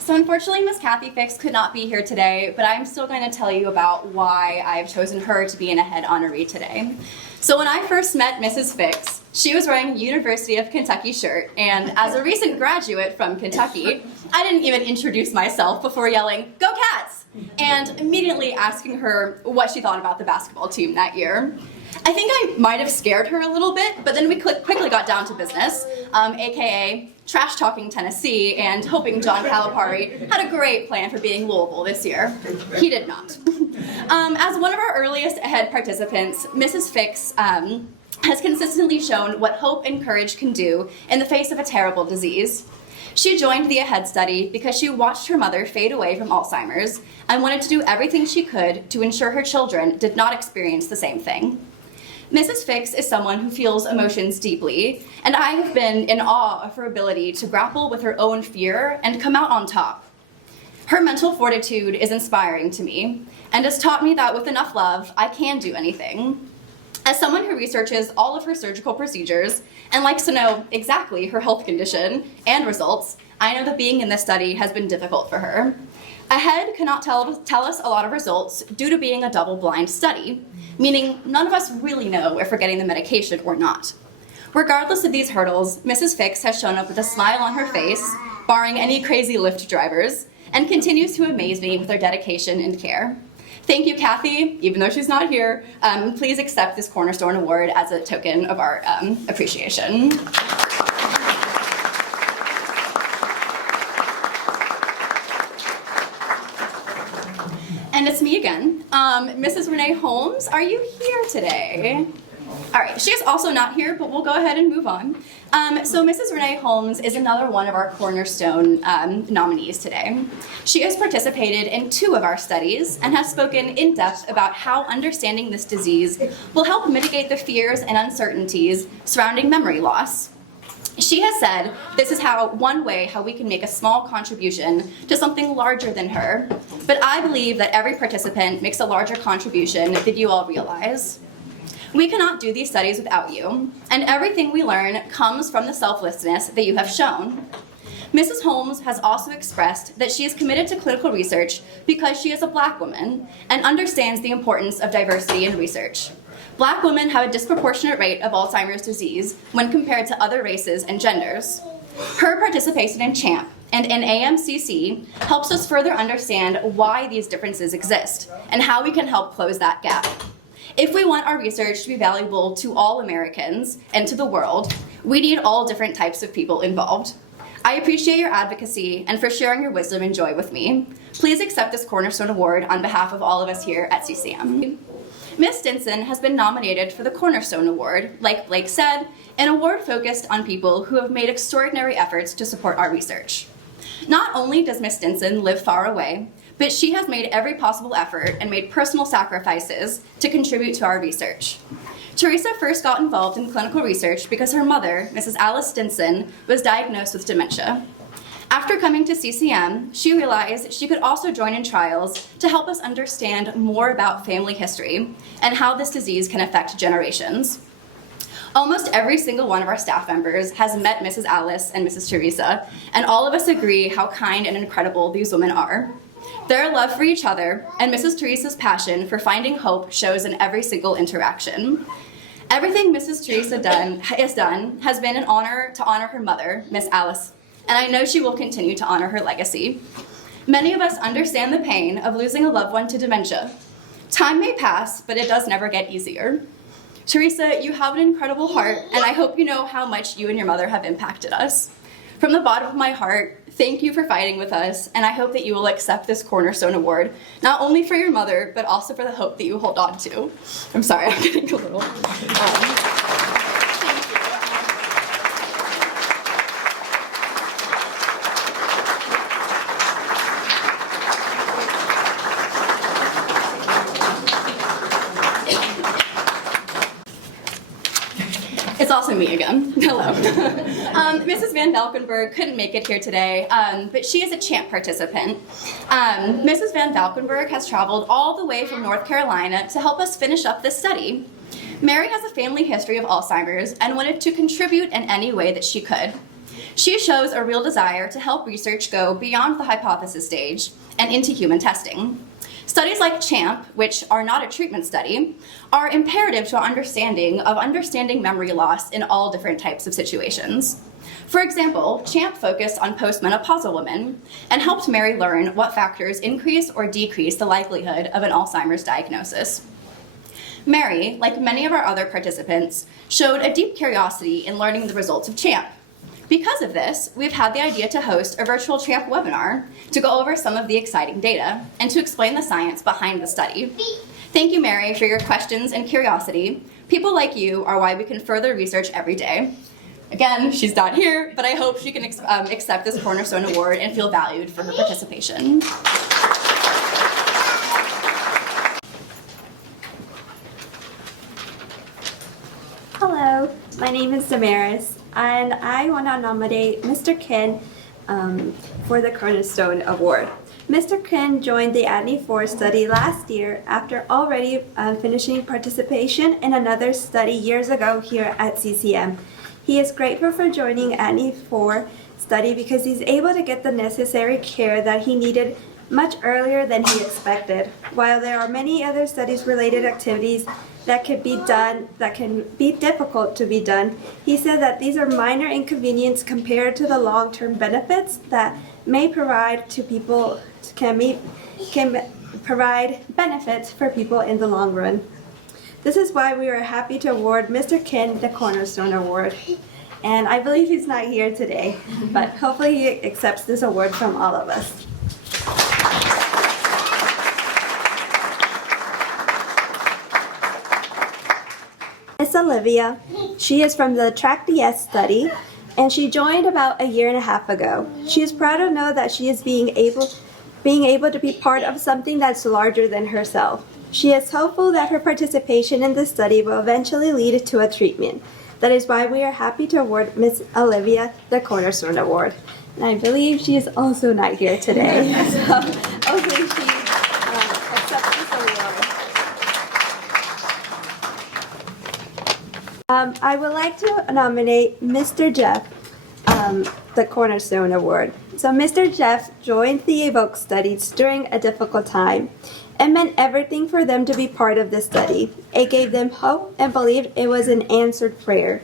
So unfortunately, Miss Kathy Fix could not be here today, but I'm still going to tell you about why I've chosen her to be an Ahead honoree today. So when I first met Mrs. Fix, she was wearing a University of Kentucky shirt, and as a recent graduate from Kentucky, I didn't even introduce myself before yelling, "Go Cats!" and immediately asking her what she thought about the basketball team that year. I think I might have scared her a little bit, but then we quickly got down to business, aka trash-talking Tennessee and hoping John Calipari had a great plan for beating Louisville this year. He did not. As one of our earliest Ahead participants, Mrs. Fix has consistently shown what hope and courage can do in the face of a terrible disease. She joined the Ahead study because she watched her mother fade away from Alzheimer's and wanted to do everything she could to ensure her children did not experience the same thing. Mrs. Fix is someone who feels emotions deeply, and I have been in awe of her ability to grapple with her own fear and come out on top. Her mental fortitude is inspiring to me, and has taught me that with enough love, I can do anything. As someone who researches all of her surgical procedures and likes to know exactly her health condition and results, I know that being in this study has been difficult for her. Ahead cannot tell us a lot of results due to being a double-blind study, meaning none of us really know if we're getting the medication or not. Regardless of these hurdles, Mrs. Fix has shown up with a smile on her face, barring any crazy Lyft drivers, and continues to amaze me with her dedication and care. Thank you, Kathy, even though she's not here. Please accept this Cornerstone Award as a token of our appreciation. And it's me again. Mrs. Renee Holmes, are you here today? All right, she is also not here, but we'll go ahead and move on. So Mrs. Renee Holmes is another one of our Cornerstone nominees today. She has participated in 2 of our studies and has spoken in depth about how understanding this disease will help mitigate the fears and uncertainties surrounding memory loss. She has said this is one way how we can make a small contribution to something larger than her, but I believe that every participant makes a larger contribution than you all realize. We cannot do these studies without you, and everything we learn comes from the selflessness that you have shown. Mrs. Holmes has also expressed that she is committed to clinical research because she is a Black woman and understands the importance of diversity in research. Black women have a disproportionate rate of Alzheimer's disease when compared to other races and genders. Her participation in CHAMP and in AMCC helps us further understand why these differences exist and how we can help close that gap. If we want our research to be valuable to all Americans and to the world, we need all different types of people involved. I appreciate your advocacy and for sharing your wisdom and joy with me. Please accept this Cornerstone Award on behalf of all of us here at CCM. Ms. Stinson has been nominated for the Cornerstone Award, like Blake said, an award focused on people who have made extraordinary efforts to support our research. Not only does Ms. Stinson live far away, but she has made every possible effort and made personal sacrifices to contribute to our research. Teresa first got involved in clinical research because her mother, Mrs. Alice Stinson, was diagnosed with dementia. After coming to CCM, she realized she could also join in trials to help us understand more about family history and how this disease can affect generations. Almost every single one of our staff members has met Mrs. Alice and Mrs. Teresa, and all of us agree how kind and incredible these women are. Their love for each other and Mrs. Teresa's passion for finding hope shows in every single interaction. Everything Mrs. Teresa has been an honor to honor her mother, Miss Alice, and I know she will continue to honor her legacy. Many of us understand the pain of losing a loved one to dementia. Time may pass, but it does never get easier. Teresa, you have an incredible heart, and I hope you know how much you and your mother have impacted us. From the bottom of my heart, thank you for fighting with us, and I hope that you will accept this Cornerstone Award, not only for your mother, but also for the hope that you hold on to. I'm sorry, I'm getting a little... It's also me again. Hello. Mrs. Van Valkenburg couldn't make it here today, but she is a CHAMP participant. Mrs. Van Valkenburg has traveled all the way from North Carolina to help us finish up this study. Mary has a family history of Alzheimer's and wanted to contribute in any way that she could. She shows a real desire to help research go beyond the hypothesis stage and into human testing. Studies like CHAMP, which are not a treatment study, are imperative to our understanding memory loss in all different types of situations. For example, CHAMP focused on postmenopausal women and helped Mary learn what factors increase or decrease the likelihood of an Alzheimer's diagnosis. Mary, like many of our other participants, showed a deep curiosity in learning the results of CHAMP. Because of this, we've had the idea to host a virtual CHAMP webinar to go over some of the exciting data and to explain the science behind the study. Thank you, Mary, for your questions and curiosity. People like you are why we can further research every day. Again, she's not here, but I hope she can accept this Cornerstone Award and feel valued for her participation. Hello, my name is Damaris, and I want to nominate Mr. Kin for the Cornerstone Award. Mr. Kin joined the ADNI-4 study last year after already finishing participation in another study years ago here at CCM. He is grateful for joining ADNI-4 study because he's able to get the necessary care that he needed much earlier than he expected. While there are many other studies-related activities that can be difficult to be done, he said that these are minor inconvenience compared to the long-term benefits that may provide to people, can provide benefits for people in the long run. This is why we are happy to award Mr. Kin the Cornerstone Award. And I believe he's not here today, but hopefully he accepts this award from all of us. Miss Olivia, she is from the Track DS study, and she joined about a year and a half ago. She is proud to know that she is being able to be part of something that's larger than herself. She is hopeful that her participation in this study will eventually lead to a treatment. That is why we are happy to award Miss Olivia the Cornerstone Award. And I believe she is also not here today. So hopefully she accepts this award. I would like to nominate Mr. Jeff the Cornerstone Award. So Mr. Jeff joined the Evoke studies during a difficult time. It meant everything for them to be part of this study. It gave them hope and believed it was an answered prayer.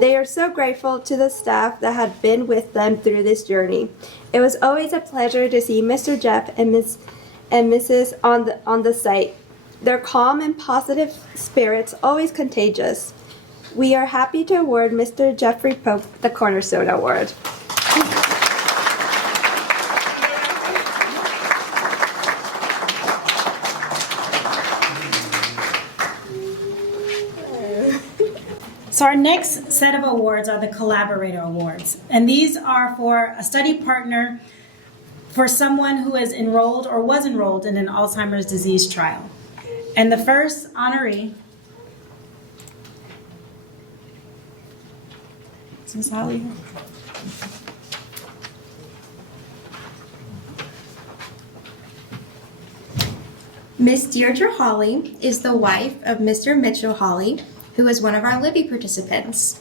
They are so grateful to the staff that had been with them through this journey. It was always a pleasure to see Mr. Jeff and Mrs. on the site. Their calm and positive spirits always contagious. We are happy to award Mr. Jeffrey Pope the Cornerstone Award. So our next set of awards are the Collaborator Awards. And these are for a study partner for someone who is enrolled or was enrolled in an Alzheimer's disease trial. And the first honoree is Ms. Holly. Miss Deirdre Hawley is the wife of Mr. Mitchell Hawley, who is one of our Libby participants.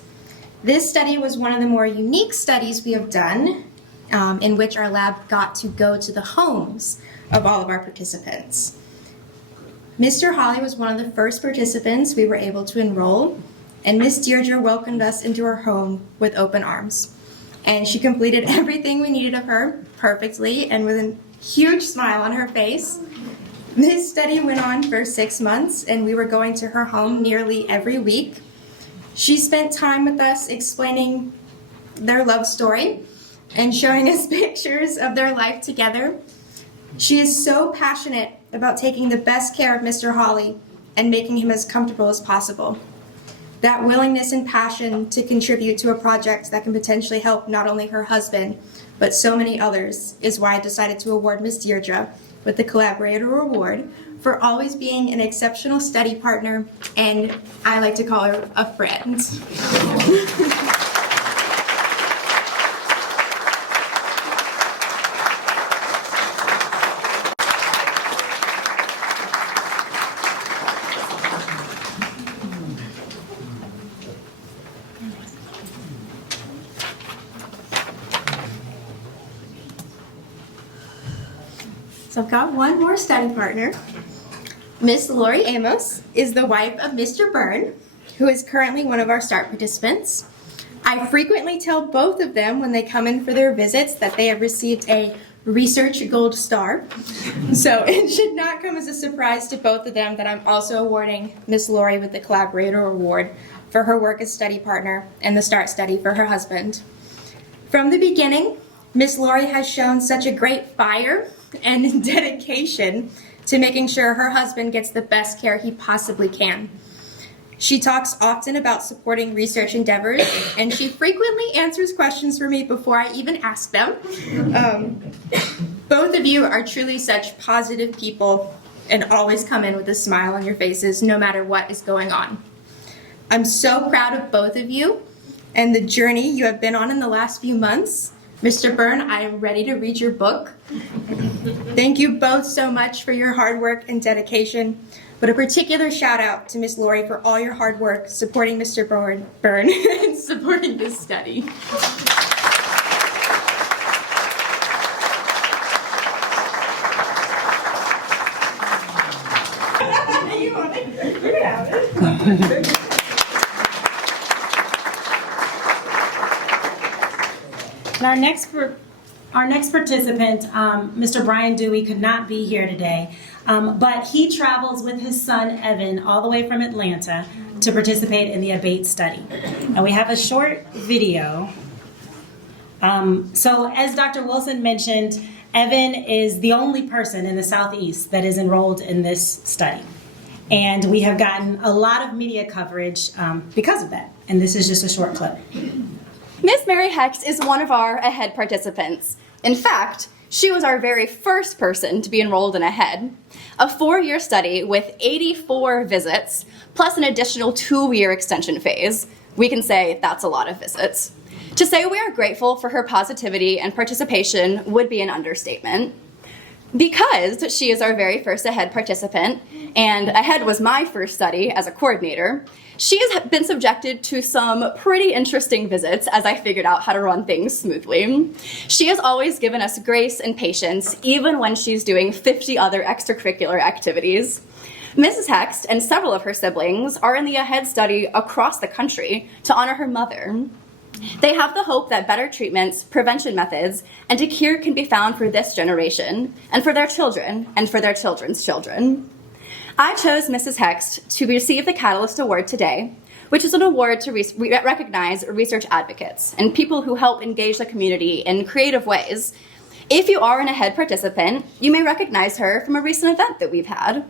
This study was one of the more unique studies we have done, in which our lab got to go to the homes of all of our participants. Mr. Hawley was one of the first participants we were able to enroll, and Miss Deirdre welcomed us into her home with open arms. And she completed everything we needed of her perfectly and with a huge smile on her face. This study went on for 6 months, and we were going to her home nearly every week. She spent time with us explaining their love story and showing us pictures of their life together. She is so passionate about taking the best care of Mr. Hawley and making him as comfortable as possible. That willingness and passion to contribute to a project that can potentially help not only her husband, but so many others is why I decided to award Ms. Deirdre with the Collaborator Award for always being an exceptional study partner, and I like to call her a friend. So I've got one more study partner. Miss Lori Amos is the wife of Mr. Byrne, who is currently one of our START participants. I frequently tell both of them when they come in for their visits that they have received a research gold star. So it should not come as a surprise to both of them that I'm also awarding Miss Lori with the Collaborator Award for her work as study partner and the START study for her husband. From the beginning, Miss Lori has shown such a great fire and dedication to making sure her husband gets the best care he possibly can. She talks often about supporting research endeavors, and she frequently answers questions for me before I even ask them. Both of you are truly such positive people and always come in with a smile on your faces no matter what is going on. I'm so proud of both of you and the journey you have been on in the last few months. Mr. Byrne, I am ready to read your book. Thank you both so much for your hard work and dedication, but a particular shout out to Miss Lori for all your hard work supporting Mr. Byrne and supporting this study. you want it? You can have it. And our next participant, Mr. Brian Dewey, could not be here today, but he travels with his son Evan all the way from Atlanta to participate in the ABATE study. And we have a short video. So as Dr. Wilson mentioned, Evan is the only person in the Southeast that is enrolled in this study. And we have gotten a lot of media coverage because of that. And this is just a short clip. Miss Mary Hext is one of our AHEAD participants. In fact, she was our very first person to be enrolled in AHEAD, a 4-year study with 84 visits, plus an additional 2-year extension phase. We can say that's a lot of visits. To say we are grateful for her positivity and participation would be an understatement. Because she is our very first AHEAD participant, and AHEAD was my first study as a coordinator, she has been subjected to some pretty interesting visits as I figured out how to run things smoothly. She has always given us grace and patience, even when she's doing 50 other extracurricular activities. Mrs. Hext and several of her siblings are in the AHEAD study across the country to honor her mother. They have the hope that better treatments, prevention methods, and a cure can be found for this generation, and for their children, and for their children's children. I chose Mrs. Hext to receive the Catalyst Award today, which is an award to recognize research advocates and people who help engage the community in creative ways. If you are an AHEAD participant, you may recognize her from a recent event that we've had.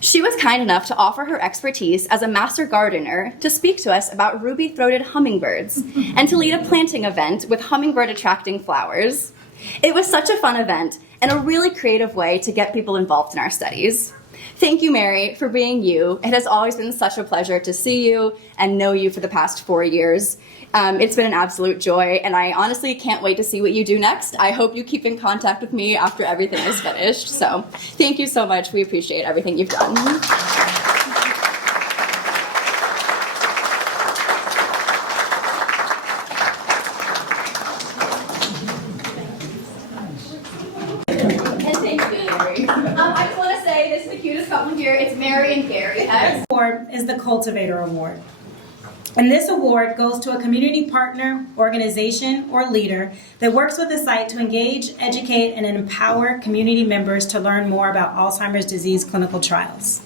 She was kind enough to offer her expertise as a master gardener to speak to us about ruby-throated hummingbirds and to lead a planting event with hummingbird-attracting flowers. It was such a fun event and a really creative way to get people involved in our studies. Thank you, Mary, for being you. It has always been such a pleasure to see you and know you for the past 4 years. It's been an absolute joy, and I honestly can't wait to see what you do next. I hope you keep in contact with me after everything is finished. So thank you so much. We appreciate everything you've done. I just want to say this is the cutest couple here. It's Mary and Gary Hext. Award is the Cultivator Award. And this award goes to a community partner, organization, or leader that works with the site to engage, educate, and empower community members to learn more about Alzheimer's disease clinical trials.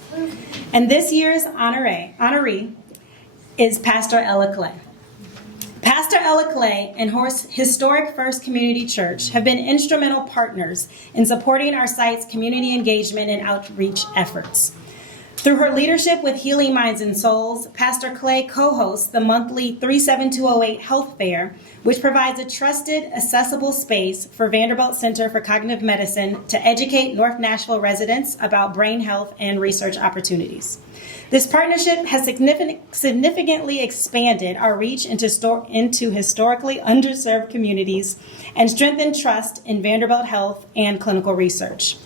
And this year's honoree is Pastor Ella Clay. Pastor Ella Clay and historic First Community Church have been instrumental partners in supporting our site's community engagement and outreach efforts. Through her leadership with Healing Minds and Souls, Pastor Clay co-hosts the monthly 37208 Health Fair, which provides a trusted, accessible space for Vanderbilt Center for Cognitive Medicine to educate North Nashville residents about brain health and research opportunities. This partnership has significantly expanded our reach into historically underserved communities and strengthened trust in Vanderbilt health and clinical research.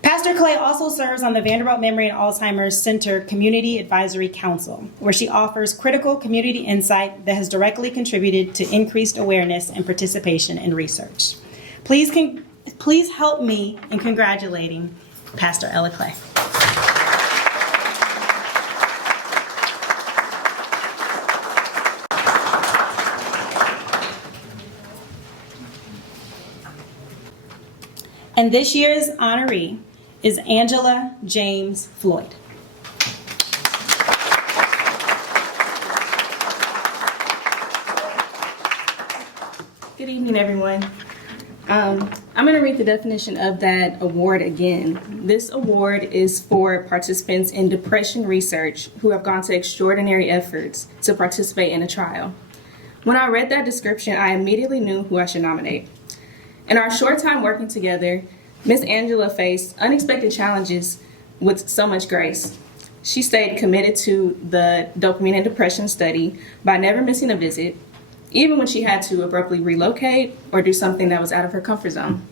Pastor Clay also serves on the Vanderbilt Memory and Alzheimer's Center Community Advisory Council, where she offers critical community insight that has directly contributed to increased awareness and participation in research. Please help me in congratulating Pastor Ella Clay. And this year's honoree is Angela James Floyd. Good evening, everyone. I'm going to read the definition of that award again. This award is for participants in depression research who have gone to extraordinary efforts to participate in a trial. When I read that description, I immediately knew who I should nominate. In our short time working together, Miss Angela faced unexpected challenges with so much grace. She stayed committed to the dopamine and depression study by never missing a visit, even when she had to abruptly relocate or do something that was out of her comfort zone.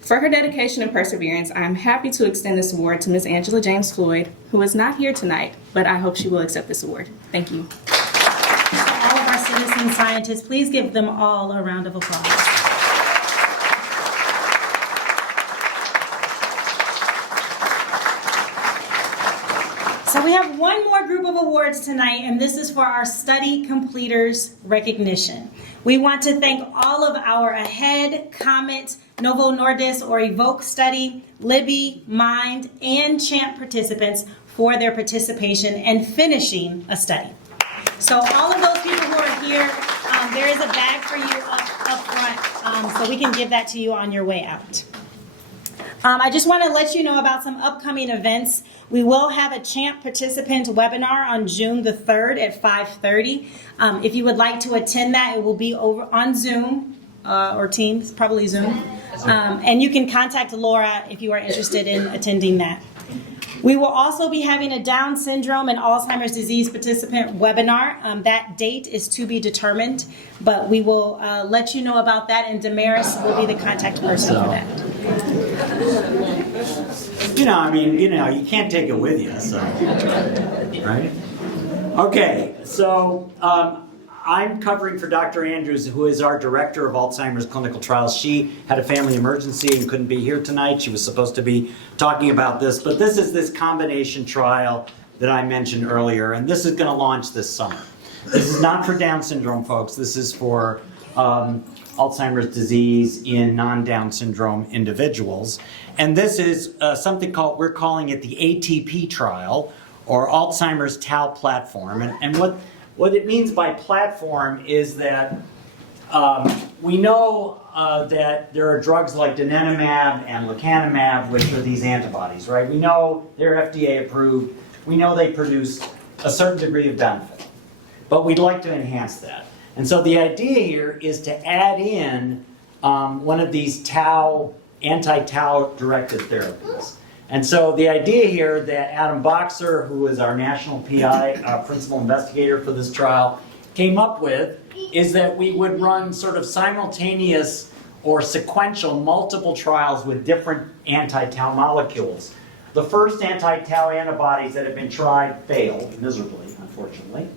For her dedication and perseverance, I am happy to extend this award to Miss Angela James Floyd, who is not here tonight, but I hope she will accept this award. Thank you. To all of our citizen scientists, please give them all a round of applause. So we have one more group of awards tonight, and this is for our study completers recognition. We want to thank all of our AHEAD, COMET, Novo Nordisk or EVOKE study, Libby, MIND, and CHAMP participants for their participation and finishing a study. So all of those people who are here, there is a bag for you up front, so we can give that to you on your way out. I just want to let you know about some upcoming events. We will have a CHAMP participant webinar on June the 3rd at 5:30. If you would like to attend that, it will be over on Zoom or Teams, probably Zoom. And you can contact Laura if you are interested in attending that. We will also be having a Down syndrome and Alzheimer's disease participant webinar. That date is to be determined, but we will let you know about that, and Damaris will be the contact person for that. You can't take it with you, so, right? Okay, so I'm covering for Dr. Andrews, who is our Director of Alzheimer's Clinical Trials. She had a family emergency and couldn't be here tonight. She was supposed to be talking about this, but this is this combination trial that I mentioned earlier, and this is going to launch this summer. This is not for Down syndrome folks. This is for Alzheimer's disease in non-Down syndrome individuals. And this is something called, we're calling it the ATP trial, or Alzheimer's Tau platform. And what it means by platform is that we know that there are drugs like donanemab and lecanemab, which are these antibodies, right? We know they're FDA approved. We know they produce a certain degree of benefit. But we'd like to enhance that. And so the idea here is to add in one of these tau, anti-tau directed therapies. And so the idea here that Adam Boxer, who is our national PI, principal investigator for this trial, came up with is that we would run sort of simultaneous or sequential multiple trials with different anti-tau molecules. The first anti-tau antibodies that have been tried failed miserably, unfortunately.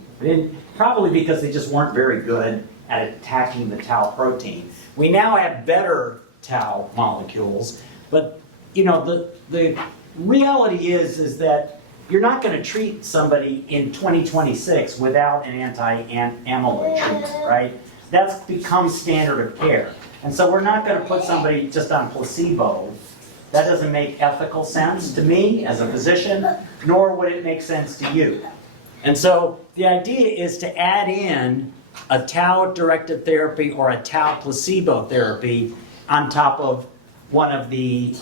Probably because they just weren't very good at attacking the tau protein. We now have better tau molecules, but the reality is that you're not going to treat somebody in 2026 without an anti-amyloid treatment, right? That's become standard of care. And so we're not going to put somebody just on placebo. That doesn't make ethical sense to me as a physician, nor would it make sense to you. And so the idea is to add in a tau-directed therapy or a tau placebo therapy on top of one of the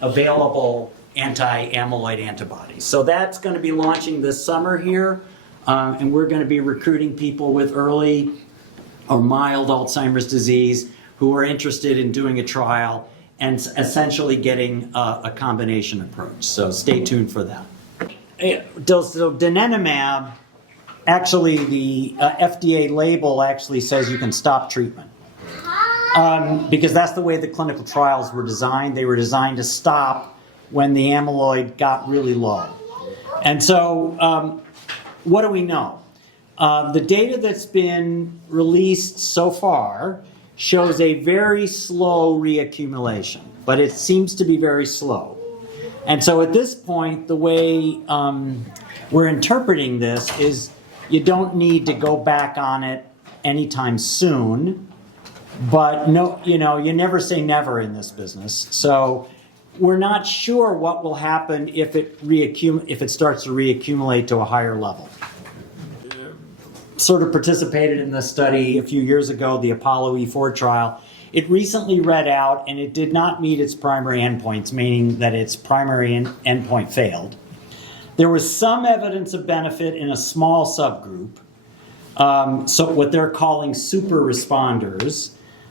available anti-amyloid antibodies. So that's going to be launching this summer here, and we're going to be recruiting people with early or mild Alzheimer's disease who are interested in doing a trial and essentially getting a combination approach. So stay tuned for that. So donanemab, actually the FDA label actually says you can stop treatment. Because that's the way the clinical trials were designed. They were designed to stop when the amyloid got really low. And so what do we know? The data that's been released so far shows a very slow reaccumulation, but it seems to be very slow. And so at this point, the way we're interpreting this is you don't need to go back on it anytime soon, but no, you never say never in this business. So we're not sure what will happen if it starts to reaccumulate to a higher level. Sort of participated in this study a few years ago, the Apollo E4 trial. It recently read out, and it did not meet its primary endpoints, meaning that its primary endpoint failed. There was some evidence of benefit in a small subgroup, so what they're calling super responders.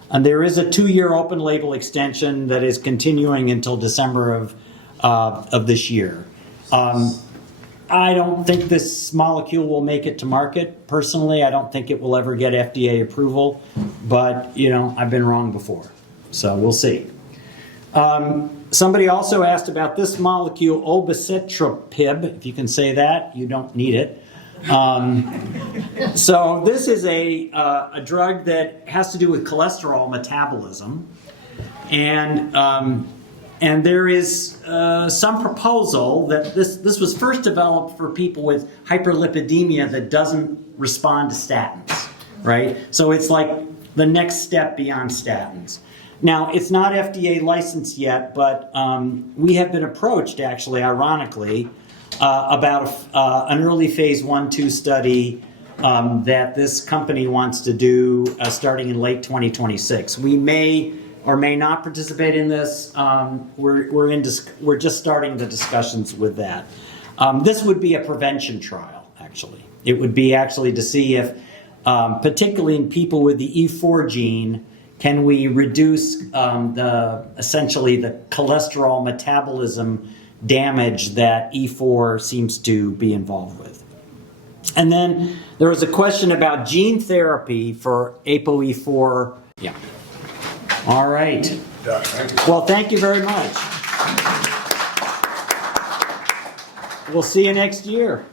And there is a 2-year open label extension that is continuing until December of this year. I don't think this molecule will make it to market. Personally, I don't think it will ever get FDA approval, but I've been wrong before, so we'll see. Somebody also asked about this molecule, obicetrapib. If you can say that, you don't need it. So this is a drug that has to do with cholesterol metabolism, and And there is some proposal that this was first developed for people with hyperlipidemia that doesn't respond to statins, right? So it's like the next step beyond statins. Now, it's not FDA licensed yet, but we have been approached, actually, ironically, about an early phase 1-2 study that this company wants to do starting in late 2026. We may or may not participate in this. We're just starting the discussions with that. This would be a prevention trial, actually. It would be actually to see if, particularly in people with the E4 gene, can we reduce essentially the cholesterol metabolism damage that E4 seems to be involved with. And then there was a question about gene therapy for ApoE4. Yeah. All right. Well, thank you very much. We'll see you next year.